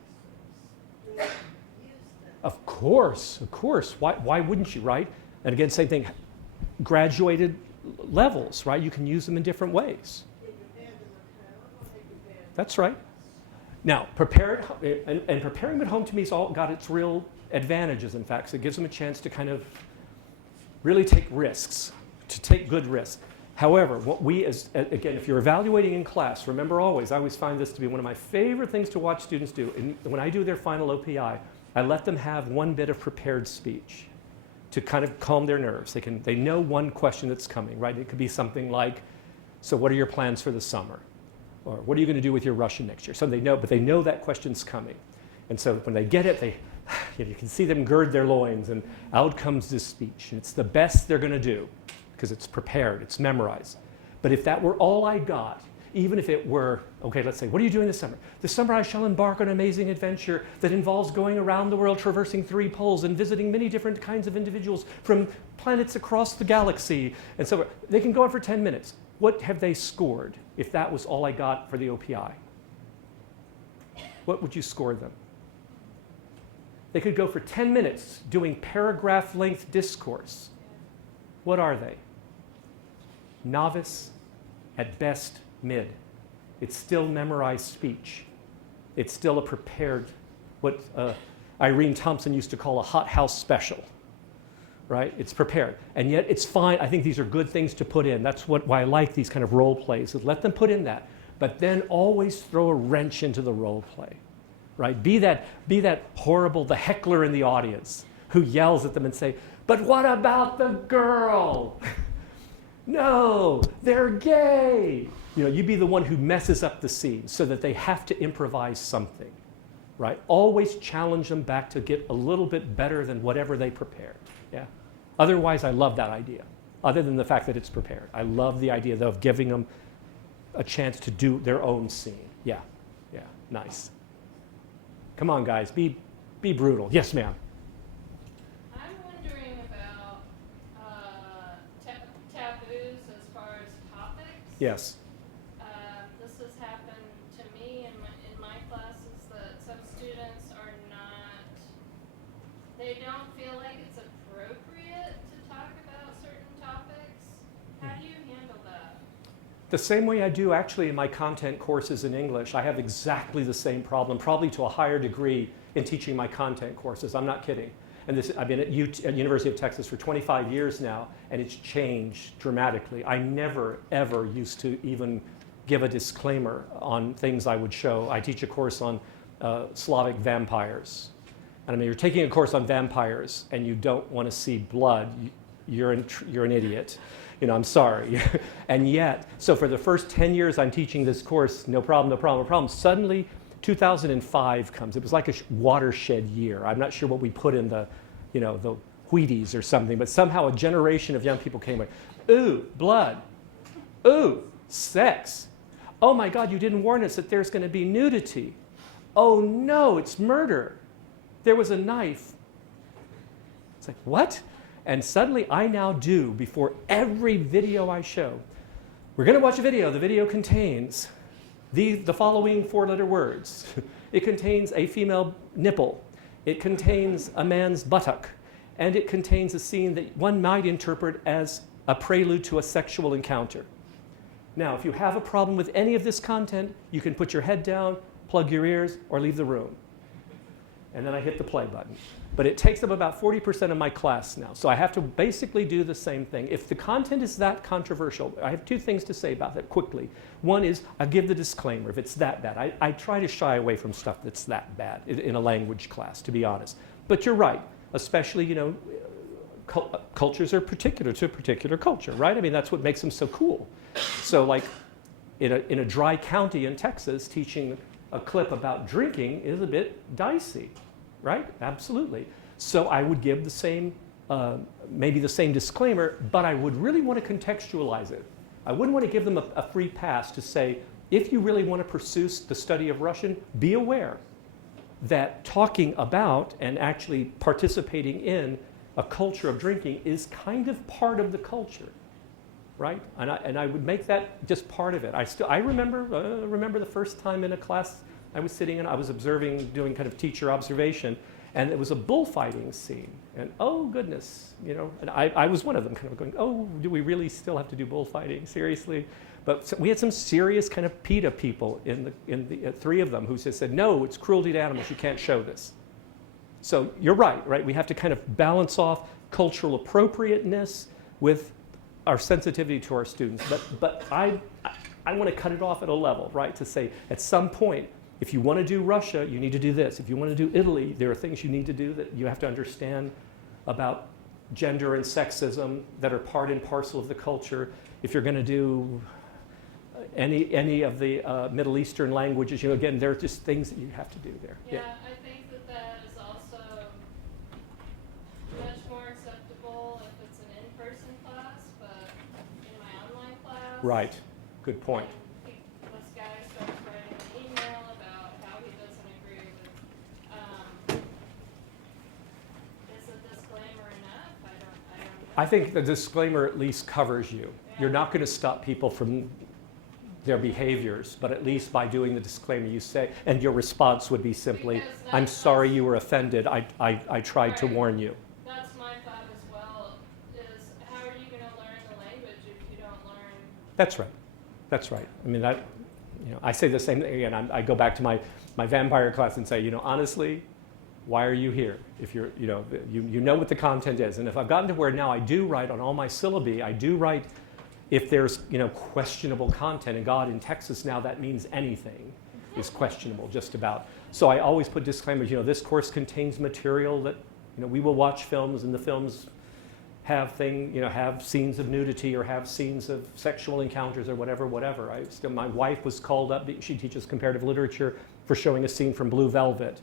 Of course. Why wouldn't you, right? And again, same thing, graduated levels, right? You can use them in different ways. That's right. Now, preparing at home to me has all got its real advantages, in fact. So it gives them a chance to kind of really take risks, to take good risks. However, what again, if you're evaluating in class, remember always, I always find this to be one of my favorite things to watch students do. And when I do their final OPI, I let them have one bit of prepared speech to kind of calm their nerves. They know one question that's coming, right? It could be something like, so what are your plans for the summer? Or what are you going to do with your Russian next year? So they know that question's coming. And so when they get it, you can see them gird their loins, and out comes this speech. And it's the best they're going to do because it's prepared, it's memorized. But if that were all I got, even if it were, okay, let's say, what are you doing this summer? This summer I shall embark on an amazing adventure that involves going around the world, traversing 3 poles, and visiting many different kinds of individuals from planets across the galaxy. And so they can go on for 10 minutes. What have they scored if that was all I got for the OPI? What would you score them? They could go for 10 minutes doing paragraph-length discourse. What are they? Novice, at best, mid. It's still memorized speech. It's still a prepared, what Irene Thompson used to call a hothouse special, right? It's prepared. And yet it's fine. I think these are good things to put in. That's why I like these kind of role plays. Is let them put in that. But then always throw a wrench into the role play, right? Be that horrible, the heckler in the audience who yells at them and say, but what about the girl? No, they're gay. You be the one who messes up the scene so that they have to improvise something, right? Always challenge them back to get a little bit better than whatever they prepared, yeah? Otherwise, I love that idea, other than the fact that it's prepared. I love the idea, though, of giving them a chance to do their own scene. Yeah, nice. Come on, guys, be brutal. Yes, ma'am. I'm wondering about taboos as far as topics. Yes. This has happened to me in my classes that some students are not, they don't feel like it's appropriate to talk about certain topics. How do you handle that? The same way I do actually in my content courses in English. I have exactly the same problem, probably to a higher degree in teaching my content courses. I'm not kidding. And this, I've been at University of Texas for 25 years now, and it's changed dramatically. I never, ever used to even give a disclaimer on things I would show. I teach a course on Slavic vampires. And I mean, you're taking a course on vampires and you don't want to see blood, you're an idiot. You know, I'm sorry. And yet, so for the first 10 years I'm teaching this course, no problem, no problem, no problem. Suddenly, 2005 comes. It was like a watershed year. I'm not sure what we put in the, you know, the Wheaties or something, but somehow a generation of young people came like, ooh, blood. Ooh, sex. Oh my God, you didn't warn us that there's going to be nudity. Oh no, it's murder. There was a knife. It's like, what? And suddenly I now do, before every video I show, we're going to watch a video. The video contains the following 4-letter words. It contains a female nipple. It contains a man's buttock. And it contains a scene that one might interpret as a prelude to a sexual encounter. Now, if you have a problem with any of this content, you can put your head down, plug your ears, or leave the room. And then I hit the play button. But it takes up about 40% of my class now. So I have to basically do the same thing. If the content is that controversial, I have 2 things to say about that quickly. One is I give the disclaimer if it's that bad. I try to shy away from stuff that's that bad in a language class, to be honest. But you're right, especially, you know, cultures are particular to a particular culture, right? I mean, that's what makes them so cool. So like in a dry county in Texas, teaching a clip about drinking is a bit dicey. Right? Absolutely. So I would give the same, maybe the same disclaimer, but I would really want to contextualize it. I wouldn't want to give them a free pass to say, if you really want to pursue the study of Russian, be aware that talking about and actually participating in a culture of drinking is kind of part of the culture, right? And I would make that just part of it. I remember the first time in a class I was sitting and I was observing, doing kind of teacher observation, and it was a bullfighting scene. And oh goodness, you know, and I was one of them kind of going, oh, do we really still have to do bullfighting? Seriously? But so we had some serious kind of PETA people in the 3 of them who just said, no, it's cruelty to animals, you can't show this. So you're right? We have to kind of balance off cultural appropriateness with our sensitivity to our students. But I want to cut it off at a level, right? To say at some point, if you want to do Russia, you need to do this. If you want to do Italy, there are things you need to do that you have to understand about gender and sexism that are part and parcel of the culture. If you're going to do any of the Middle Eastern languages, you know, again, there are just things that you have to do there. Yeah, I think that is also much more acceptable if it's an in-person class, but in my online class. Right. Good point. This guy starts writing an email about how he doesn't agree with. Is a disclaimer enough? I don't know. I think the disclaimer at least covers you. Yeah. You're not going to stop people from their behaviors, but at least by doing the disclaimer you say, and your response would be simply, Because I'm sorry you were offended, I tried to Right. warn you. That's my thought as well, is how are you going to learn the language if you don't learn? That's right. That's right. I mean, I say the same thing again. I go back to my vampire class and say, you know, honestly, why are you here? If you're, you know what the content is. And if I've gotten to where now I do write on all my syllabi, I do write if there's, you know, questionable content. And God, in Texas now, that means anything is questionable, just about. So I always put disclaimers, you know, this course contains material that, you know, we will watch films, and the films have scenes of nudity or have scenes of sexual encounters or whatever. My wife was called up, she teaches comparative literature, for showing a scene from Blue Velvet.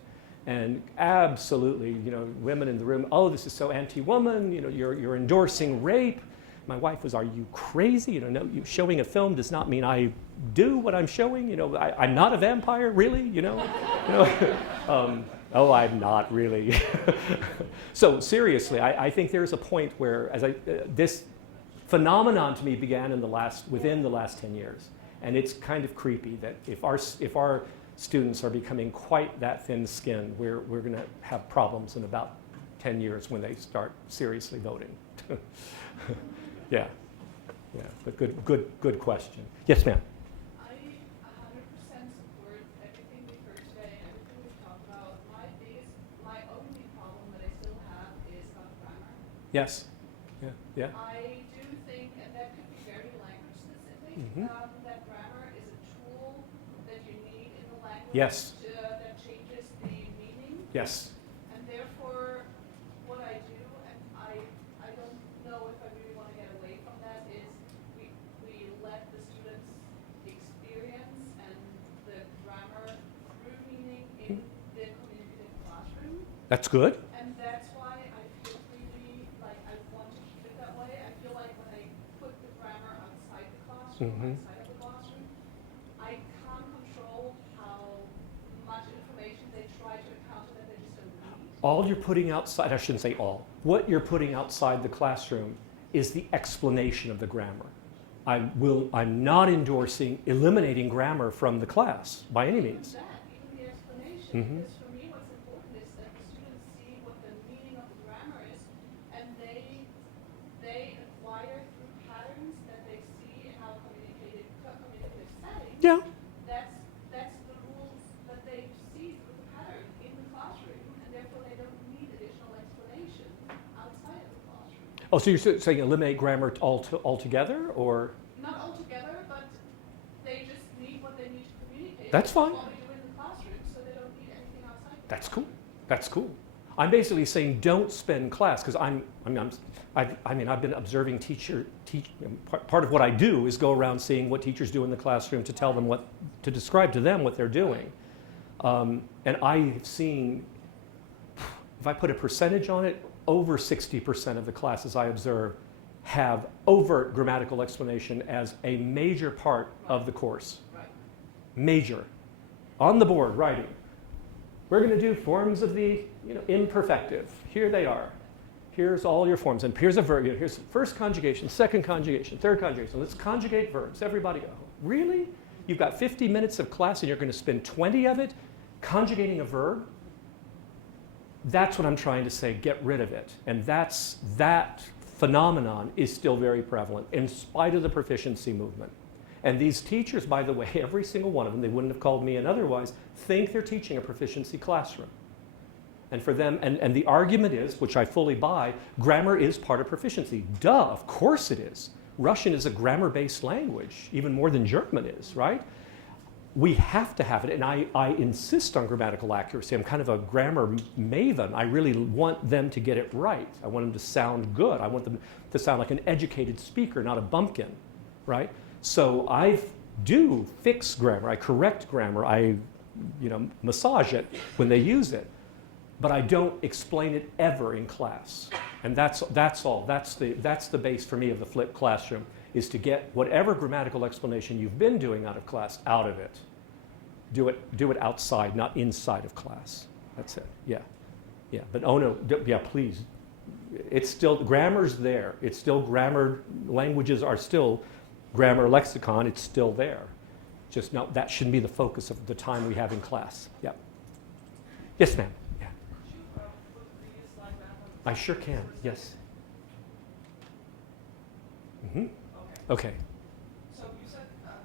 And absolutely, you know, women in the room, oh, this is so anti-woman, you know, you're endorsing rape. my wife was, "Are you crazy? No, showing a film does not mean I do what I'm showing. I'm not a vampire, really. Oh, I'm not really." So seriously, I think there's a point where, this phenomenon to me began within the last 10 years, and it's kind of creepy that if our students are becoming quite that thin-skinned, we're going to have problems in about 10 years when they start seriously voting. Yeah, but good question. Yes, ma'am. I 100% support everything we've heard today and everything we've talked about. My only problem that I still have is about grammar. Yes. Yeah. I do think, and that could be very language specific, that grammar is a tool that you need in the language Yes. That changes the meaning. Yes. And therefore, what I do, and I don't know if I really want to get away from that, is we let the students experience and the grammar through meaning in the communicative classroom. That's good. And that's why I feel really like I want to keep it that way. I feel like when I put the grammar outside the classroom, outside of the classroom, I can't control how much information they try to encounter that they just don't need. All you're putting outside, I shouldn't say all, what you're putting outside the classroom is the explanation of the grammar. I'm not endorsing eliminating grammar from the class by any means. Even the explanation, because for me what's important is that the students see what the meaning of the grammar is, and they acquire through patterns that they see in our communicative setting. Yeah. That's the rules that they see through the pattern in the classroom, and therefore they don't need additional explanation outside of the classroom. Oh, so you're saying eliminate grammar altogether, or? Not altogether, but they just need what they need to communicate. That's fine. What we do in the classroom, so they don't need anything outside. That's cool. That's cool. I'm basically saying don't spend class, because I've been observing part of what I do is go around seeing what teachers do in the classroom to tell them to describe to them what they're doing. And I've seen, if I put a percentage on it, over 60% of the classes I observe have overt grammatical explanation as a major part of the course. Right. Major. On the board, writing. We're going to do forms of the imperfective. Here they are. Here's all your forms. And here's a verb. Here's first conjugation, second conjugation, third conjugation. Let's conjugate verbs. Everybody go. Really? You've got 50 minutes of class and you're going to spend 20 of it conjugating a verb? That's what I'm trying to say. Get rid of it. And that phenomenon is still very prevalent in spite of the proficiency movement. And these teachers, by the way, every single one of them, they wouldn't have called me in otherwise, think they're teaching a proficiency classroom. And for them, and the argument is, which I fully buy, grammar is part of proficiency. Duh, of course it is. Russian is a grammar-based language, even more than German is, right? We have to have it, and I insist on grammatical accuracy. I'm kind of a grammar maven. I really want them to get it right. I want them to sound good. I want them to sound like an educated speaker, not a bumpkin, right? So I do fix grammar. I correct grammar. I, massage it when they use it. But I don't explain it ever in class. And that's all. That's the base for me of the flipped classroom, is to get whatever grammatical explanation you've been doing out of class out of it. Do it outside, not inside of class. That's it. Yeah. But oh no, yeah, please. It's still, grammar's there. It's still grammar, languages are still grammar lexicon, it's still there. Just no, that shouldn't be the focus of the time we have in class. Yeah. Yes, ma'am. Yeah. Could you put the previous slide back on? I sure can. Yes. Okay. Okay. So you said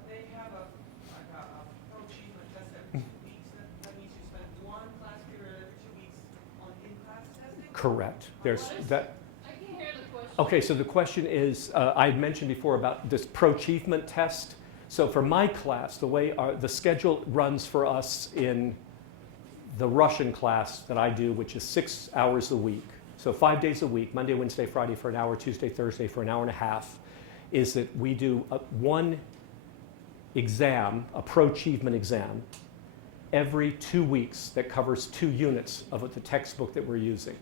they have a pro-achievement test every 2 weeks. That means you spend one class period every 2 weeks on in-class testing? Correct. There's that. I can hear the question. Okay, so the question is, I had mentioned before about this pro-achievement test. So for my class, the way the schedule runs for us in the Russian class that I do, which is 6 hours a week, so 5 days a week, Monday, Wednesday, Friday for an hour, Tuesday, Thursday for an hour and a half, is that we do one exam, a pro-achievement exam, every 2 weeks that covers 2 units of the textbook that we're using.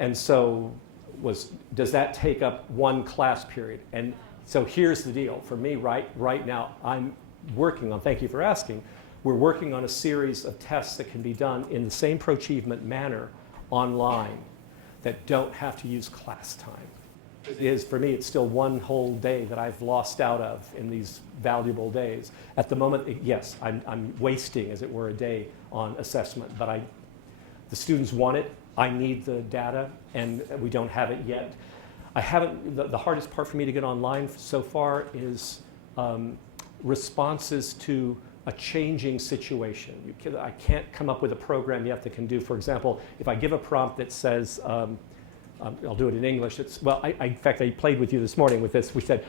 And so was, does that take up one class period? And so here's the deal. For me, right now, I'm working on, thank you for asking, we're working on a series of tests that can be done in the same Proachievement manner online that don't have to use class time. For me, it's still one whole day that I've lost out of in these valuable days. At the moment, yes, I'm wasting, as it were, a day on assessment, but the students want it. I need the data, and we don't have it yet. The hardest part for me to get online so far is responses to a changing situation. I can't come up with a program yet that can do, for example, if I give a prompt that says, I'll do it in English. In fact, I played with you this morning with this. We said,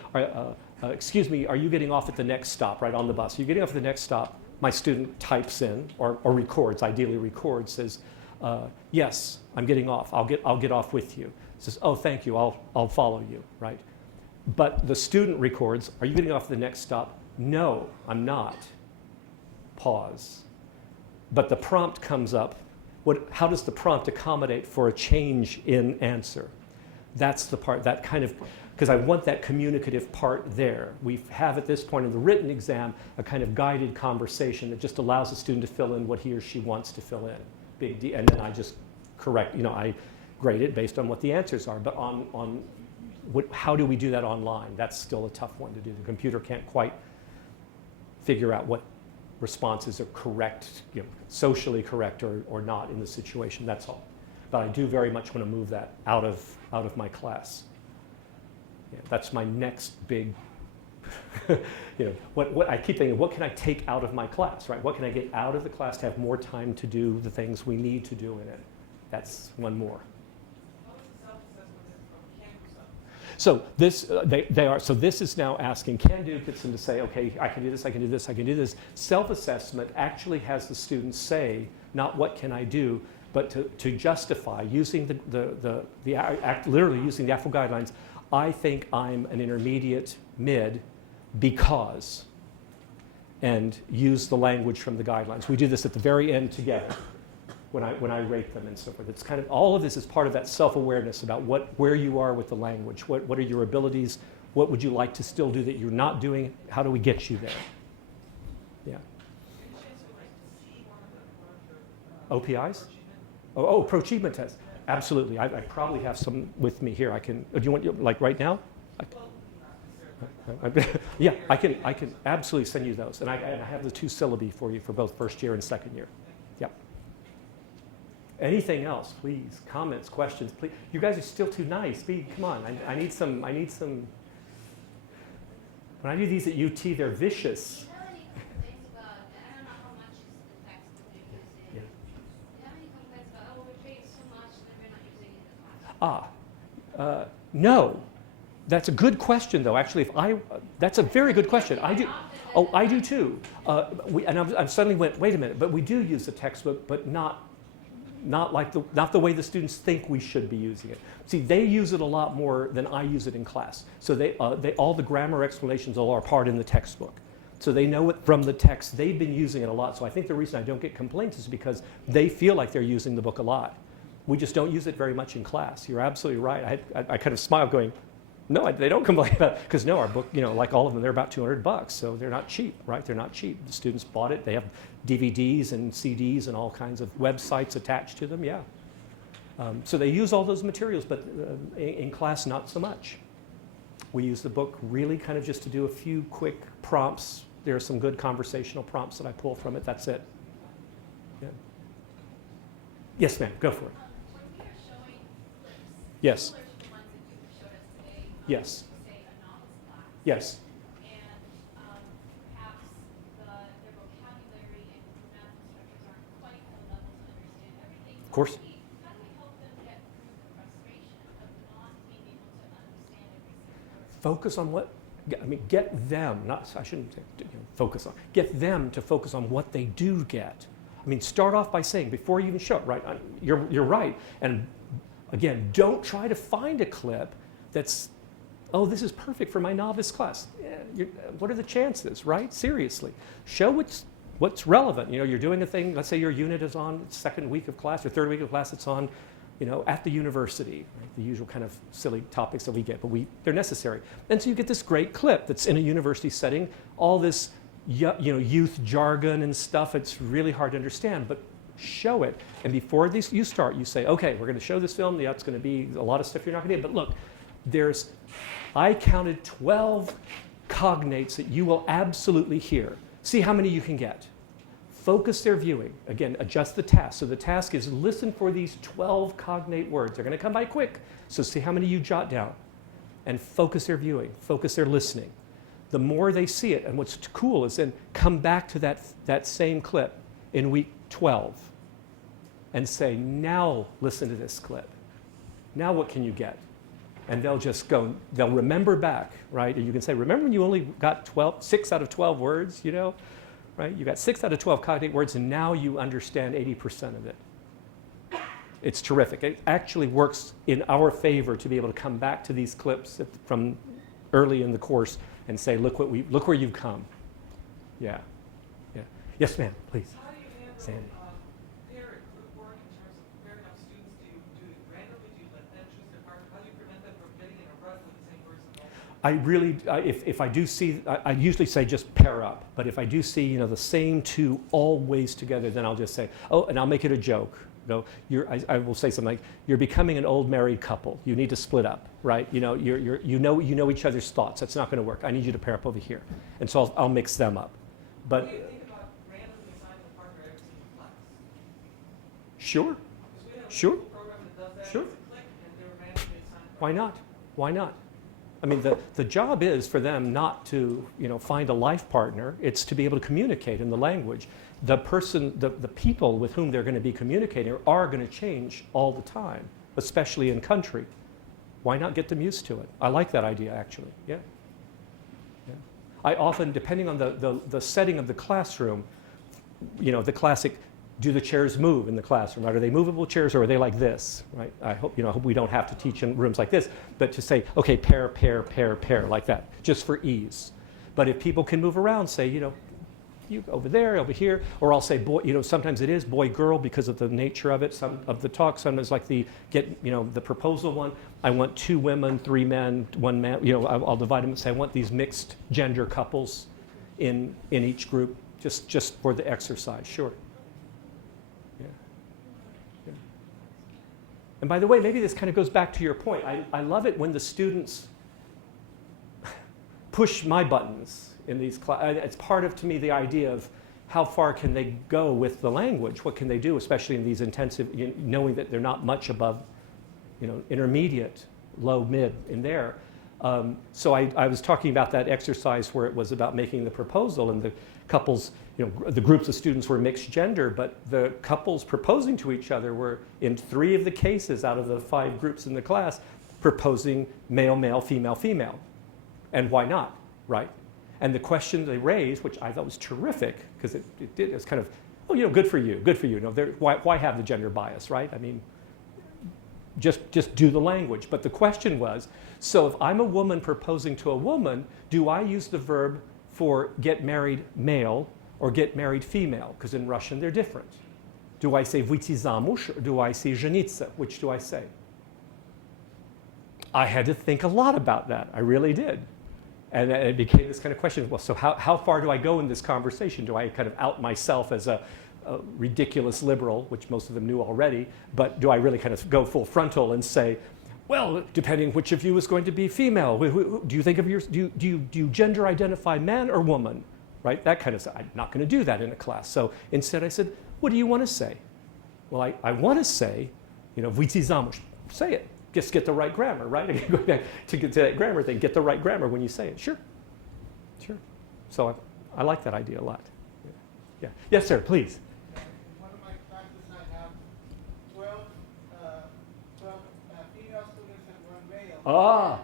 excuse me, are you getting off at the next stop, right, on the bus? Are you getting off at the next stop? My student types in, or records, ideally records, says, yes, I'm getting off. I'll get off with you. Says, oh, thank you, I'll follow you, right? But the student records, are you getting off at the next stop? No, I'm not. Pause. But the prompt comes up. How does the prompt accommodate for a change in answer? That's the part, that kind of, because I want that communicative part there. We have at this point in the written exam a kind of guided conversation that just allows the student to fill in what he or she wants to fill in. Big D, and then I just correct, I grade it based on what the answers are. But how do we do that online? That's still a tough one to do. The computer can't quite figure out what responses are correct, socially correct or not in the situation, that's all. But I do very much want to move that out of my class. Yeah, that's my next big, what I keep thinking, what can I take out of my class, right? What can I get out of the class to have more time to do the things we need to do in it? That's one more. So this, so this is now asking, Can-Do gets them to say, okay, I can do this, I can do this, I can do this. Self-assessment actually has the students say, not what can I do, but to justify, using literally using the AFL guidelines, I think I'm an intermediate mid because, and use the language from the guidelines. We do this at the very end together. When I rate them and so forth. It's kind of, all of this is part of that self-awareness about where you are with the language. What are your abilities? What would you like to still do that you're not doing? How do we get you there? Yeah. OPIs? Oh, Proachievement test. Absolutely. I probably have some with me here. Do you want, like right now? Yeah, I can absolutely send you those. And I have the 2 syllabi for you for both first year and second year. Yeah. Anything else, please? Comments, questions, please. You guys are still too nice. Come on, I need some. When I do these at UT, they're vicious. Do you have any complaints about, I don't know how much is the textbook you're using. Yeah. Do you have any complaints about, we're paying so much that we're not using it in the class? No. That's a good question, though. Actually, that's a very good question. I do. Oh, I do too. I suddenly went, wait a minute. But we do use the textbook, but not the way the students think we should be using it. See, they use it a lot more than I use it in class. So all the grammar explanations are part in the textbook. So they know it from the text. They've been using it a lot. So I think the reason I don't get complaints is because they feel like they're using the book a lot. We just don't use it very much in class. You're absolutely right. I kind of smiled going, no, they don't complain about it. Because no, our book, like all of them, they're about $200. So they're not cheap, right? They're not cheap. The students bought it. They have DVDs and CDs and all kinds of websites attached to them, yeah. So they use all those materials, but in class, not so much. We use the book really kind of just to do a few quick prompts. There are some good conversational prompts that I pull from it. That's it. Yeah. Yes, ma'am, go for it. When we are showing clips, Yes. similar to the ones that you showed us today, Yes. say a novice class, Yes. and perhaps their vocabulary and grammatical structures aren't quite at the level to understand everything. Of course. How do we help them get through the frustration of not being able to understand every single word? Focus on get them, I shouldn't say focus on, get them to focus on what they do get. I mean, start off by saying, before you even show it, right, you're right. And again, don't try to find a clip that's, oh, this is perfect for my novice class. Yeah, what are the chances, right? Seriously. Show what's relevant. You're doing a thing, let's say your unit is on second week of class or third week of class, it's on at the university, right? The usual kind of silly topics that we get, but they're necessary. And so you get this great clip that's in a university setting, all this youth jargon and stuff. It's really hard to understand, but show it. And before you start, you say, okay, we're going to show this film. Yeah, it's going to be a lot of stuff you're not going to get, but look, I counted 12 cognates that you will absolutely hear. See how many you can get. Focus their viewing. Again, adjust the task. So the task is listen for these 12 cognate words. They're going to come by quick. So see how many you jot down. And focus their viewing. Focus their listening. The more they see it, and what's cool is then come back to that same clip in week 12 and say, now listen to this clip. Now what can you get? And they'll just go, they'll remember back, right? And you can say, remember when you only got 6 out of 12 words, right? You got 6 out of 12 cognate words, and now you understand 80% of it. It's terrific. It actually works in our favor to be able to come back to these clips from early in the course and say, look where you've come. Yeah. Yes, ma'am, please. How do you handle Sandy. pair group work in terms of pairing up students? Do you do it randomly? Do you let them choose their partner? How do you prevent them from getting in a rut with the same person? If I do see, I usually say just pair up. But if I do see, the same two always together, then I'll just say, oh, and I'll make it a joke. I will say something like, you're becoming an old married couple. You need to split up, right? You know each other's thoughts. That's not going to work. I need you to pair up over here. And so I'll mix them up. But What do you think about randomly assigning a partner every single class? sure, Because we have Sure. a program that does that. Sure. It's a click, and they're randomly assigned. why not? Why not? I mean, the job is for them not to, find a life partner. It's to be able to communicate in the language. The people with whom they're going to be communicating are going to change all the time, especially in country. Why not get them used to it? I like that idea, actually. Yeah. I often, depending on the setting of the classroom, the classic, do the chairs move in the classroom? Right? Are they movable chairs or are they like this? Right? I hope we don't have to teach in rooms like this, but to say, okay, pair, pair, pair, pair, like that, just for ease. But if people can move around, say, you over there, over here, or I'll say boy, sometimes it is boy, girl because of the nature of it, some of the talk, sometimes like the proposal one, I want 2 women, 3 men, 1 man, I'll divide them and say I want these mixed gender couples in each group, just for the exercise, sure. Yeah. And by the way, maybe this kind of goes back to your point. I love it when the students push my buttons in these classes. It's part of, to me, the idea of how far can they go with the language? What can they do, especially in these intensive, knowing that they're not much above, intermediate, low, mid in there. So I was talking about that exercise where it was about making the proposal, and the couples, the groups of students were mixed gender, but the couples proposing to each other were, in 3 of the cases out of the 5 groups in the class, proposing male, male, female, female. And why not, right? And the question they raised, which I thought was terrific, because it's kind of, good for you, good for you. Why have the gender bias, right? I mean, just do the language. But the question was, so if I'm a woman proposing to a woman, do I use the verb for get married male or get married female? Because in Russian they're different. Do I say выйти замуж or do I say жениться? Which do I say? I had to think a lot about that. I really did. And it became this kind of question, well, so how far do I go in this conversation? Do I kind of out myself as a ridiculous liberal, which most of them knew already, but do I really kind of go full frontal and say, well, depending which of you is going to be female, do you think of do you gender identify man or woman? Right? That kind of stuff. I'm not going to do that in a class. So instead I said, what do you want to say? Well, I want to say, выйти замуж. Say it. Just get the right grammar, right? Go back to get to that grammar thing. Get the right grammar when you say it. Sure. So I like that idea a lot. Yeah. Yes, sir. Please. In one of my classes, I have 12 female students and 1 male. Ah.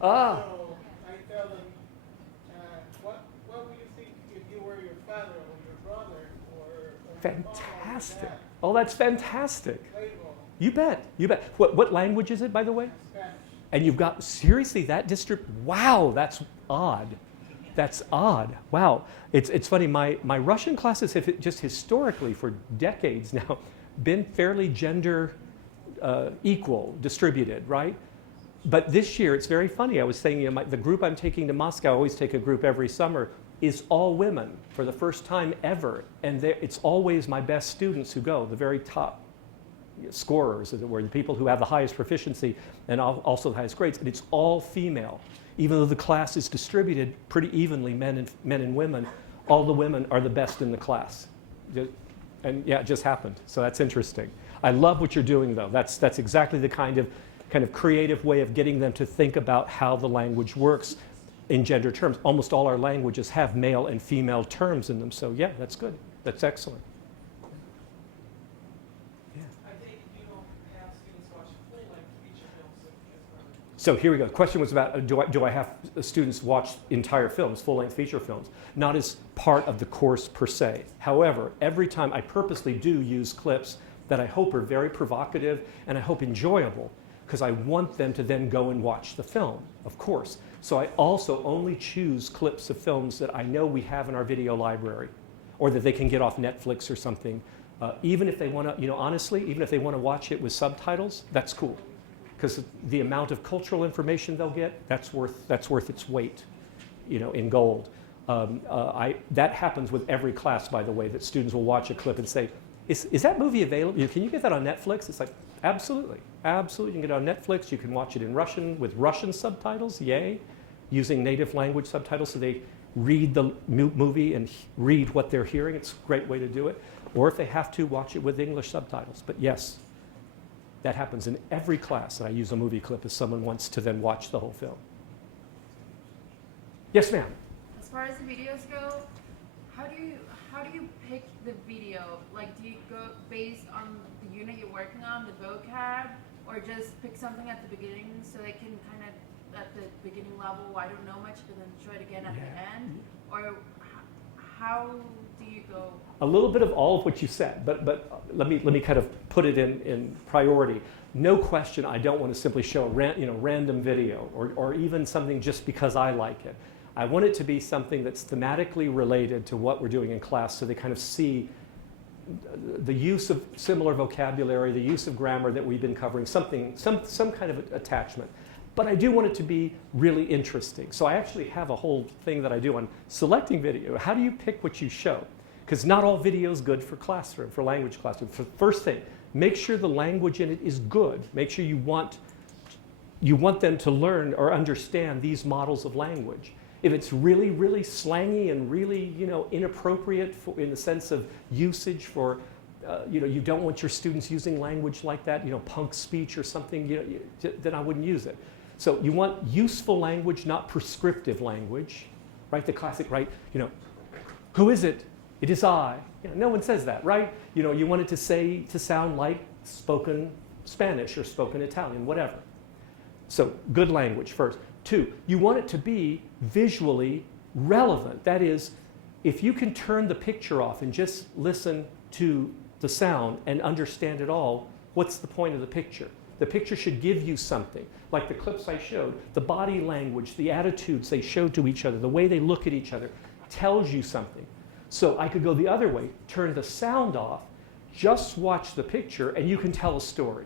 So I tell them, what would you think if you were your father or your brother or Fantastic. your dad? Oh, that's fantastic. Label. You bet. What language is it, by the way? Spanish. And you've got, seriously, that district, wow, that's odd. That's odd. Wow. It's funny, my Russian classes have just historically, for decades now, been fairly gender equal, distributed, right? But this year, it's very funny. I was saying, you know, the group I'm taking to Moscow, I always take a group every summer, is all women for the first time ever. And it's always my best students who go, the very top scorers, as it were, the people who have the highest proficiency and also the highest grades. And it's all female. Even though the class is distributed pretty evenly, men and women, all the women are the best in the class. And yeah, it just happened. So that's interesting. I love what you're doing, though. That's exactly the kind of creative way of getting them to think about how the language works in gender terms. Almost all our languages have male and female terms in them. So yeah, that's good. That's excellent. Yeah. I take it you don't have students watch full-length feature films as well. So here we go. The question was about do I have students watch entire films, full-length feature films? Not as part of the course per se. However, every time I purposely do use clips that I hope are very provocative and I hope enjoyable, because I want them to then go and watch the film, of course. So I also only choose clips of films that I know we have in our video library, or that they can get off Netflix or something. Even if they want to, you know, honestly, even if they want to watch it with subtitles, that's cool. Because the amount of cultural information they'll get, that's worth its weight, you know, in gold. That happens with every class, by the way, that students will watch a clip and say, is that movie available? Can you get that on Netflix? It's like, absolutely. Absolutely, you can get it on Netflix. You can watch it in Russian with Russian subtitles, yay. Using native language subtitles so they read the movie and read what they're hearing. It's a great way to do it. Or if they have to, watch it with English subtitles. But yes, that happens in every class that I use a movie clip if someone wants to then watch the whole film. Yes, ma'am. As far as the videos go, how do you pick the video? Like, do you go based on the unit you're working on, the vocab, or just pick something at the beginning so they can kind of, at the beginning level, I don't know much, but then show it again at the end? Or how do you go? A little bit of all of what you said, but let me kind of put it in priority. No question, I don't want to simply show a random video or even something just because I like it. I want it to be something that's thematically related to what we're doing in class, so they kind of see the use of similar vocabulary, the use of grammar that we've been covering, some kind of attachment. But I do want it to be really interesting. So I actually have a whole thing that I do on selecting video. How do you pick what you show? Because not all video is good for classroom, for language classroom. First thing, make sure the language in it is good. Make sure you want them to learn or understand these models of language. If it's really, really slangy and really, inappropriate in the sense of usage for, you don't want your students using language like that, punk speech or something, then I wouldn't use it. So you want useful language, not prescriptive language, right? The classic, right? Who is it? It is I. No one says that, right? You want it to sound like spoken Spanish or spoken Italian, whatever. So good language first. 2, you want it to be visually relevant. That is, if you can turn the picture off and just listen to the sound and understand it all, what's the point of the picture? The picture should give you something. Like the clips I showed, the body language, the attitudes they show to each other, the way they look at each other, tells you something. So I could go the other way, turn the sound off, just watch the picture, and you can tell a story.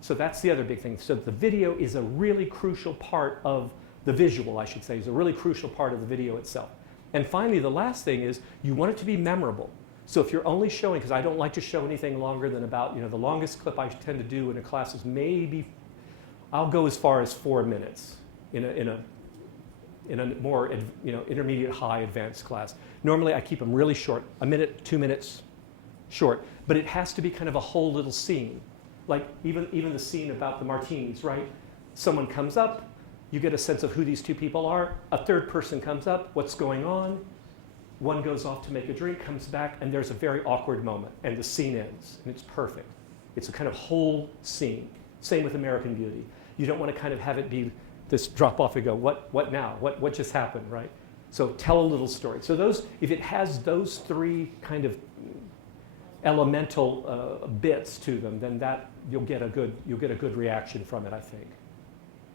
So that's the other big thing. So the video is a really crucial part of the visual, I should say, is a really crucial part of the video itself. And finally, the last thing is you want it to be memorable. So if you're only showing, because I don't like to show anything longer than about, the longest clip I tend to do in a class is maybe, I'll go as far as 4 minutes in a more, intermediate high advanced class. Normally I keep them really short, 1 minute, 2 minutes short, but it has to be kind of a whole little scene. Like even the scene about the martinis, right? Someone comes up, you get a sense of who these two people are. A third person comes up, what's going on? One goes off to make a drink, comes back, and there's a very awkward moment, and the scene ends, and it's perfect. It's a kind of whole scene. Same with American Beauty. You don't want to kind of have it be this drop off and go, what now? What just happened, right? So tell a little story. So if it has those 3 kind of elemental bits to them, then you'll get a good reaction from it, I think.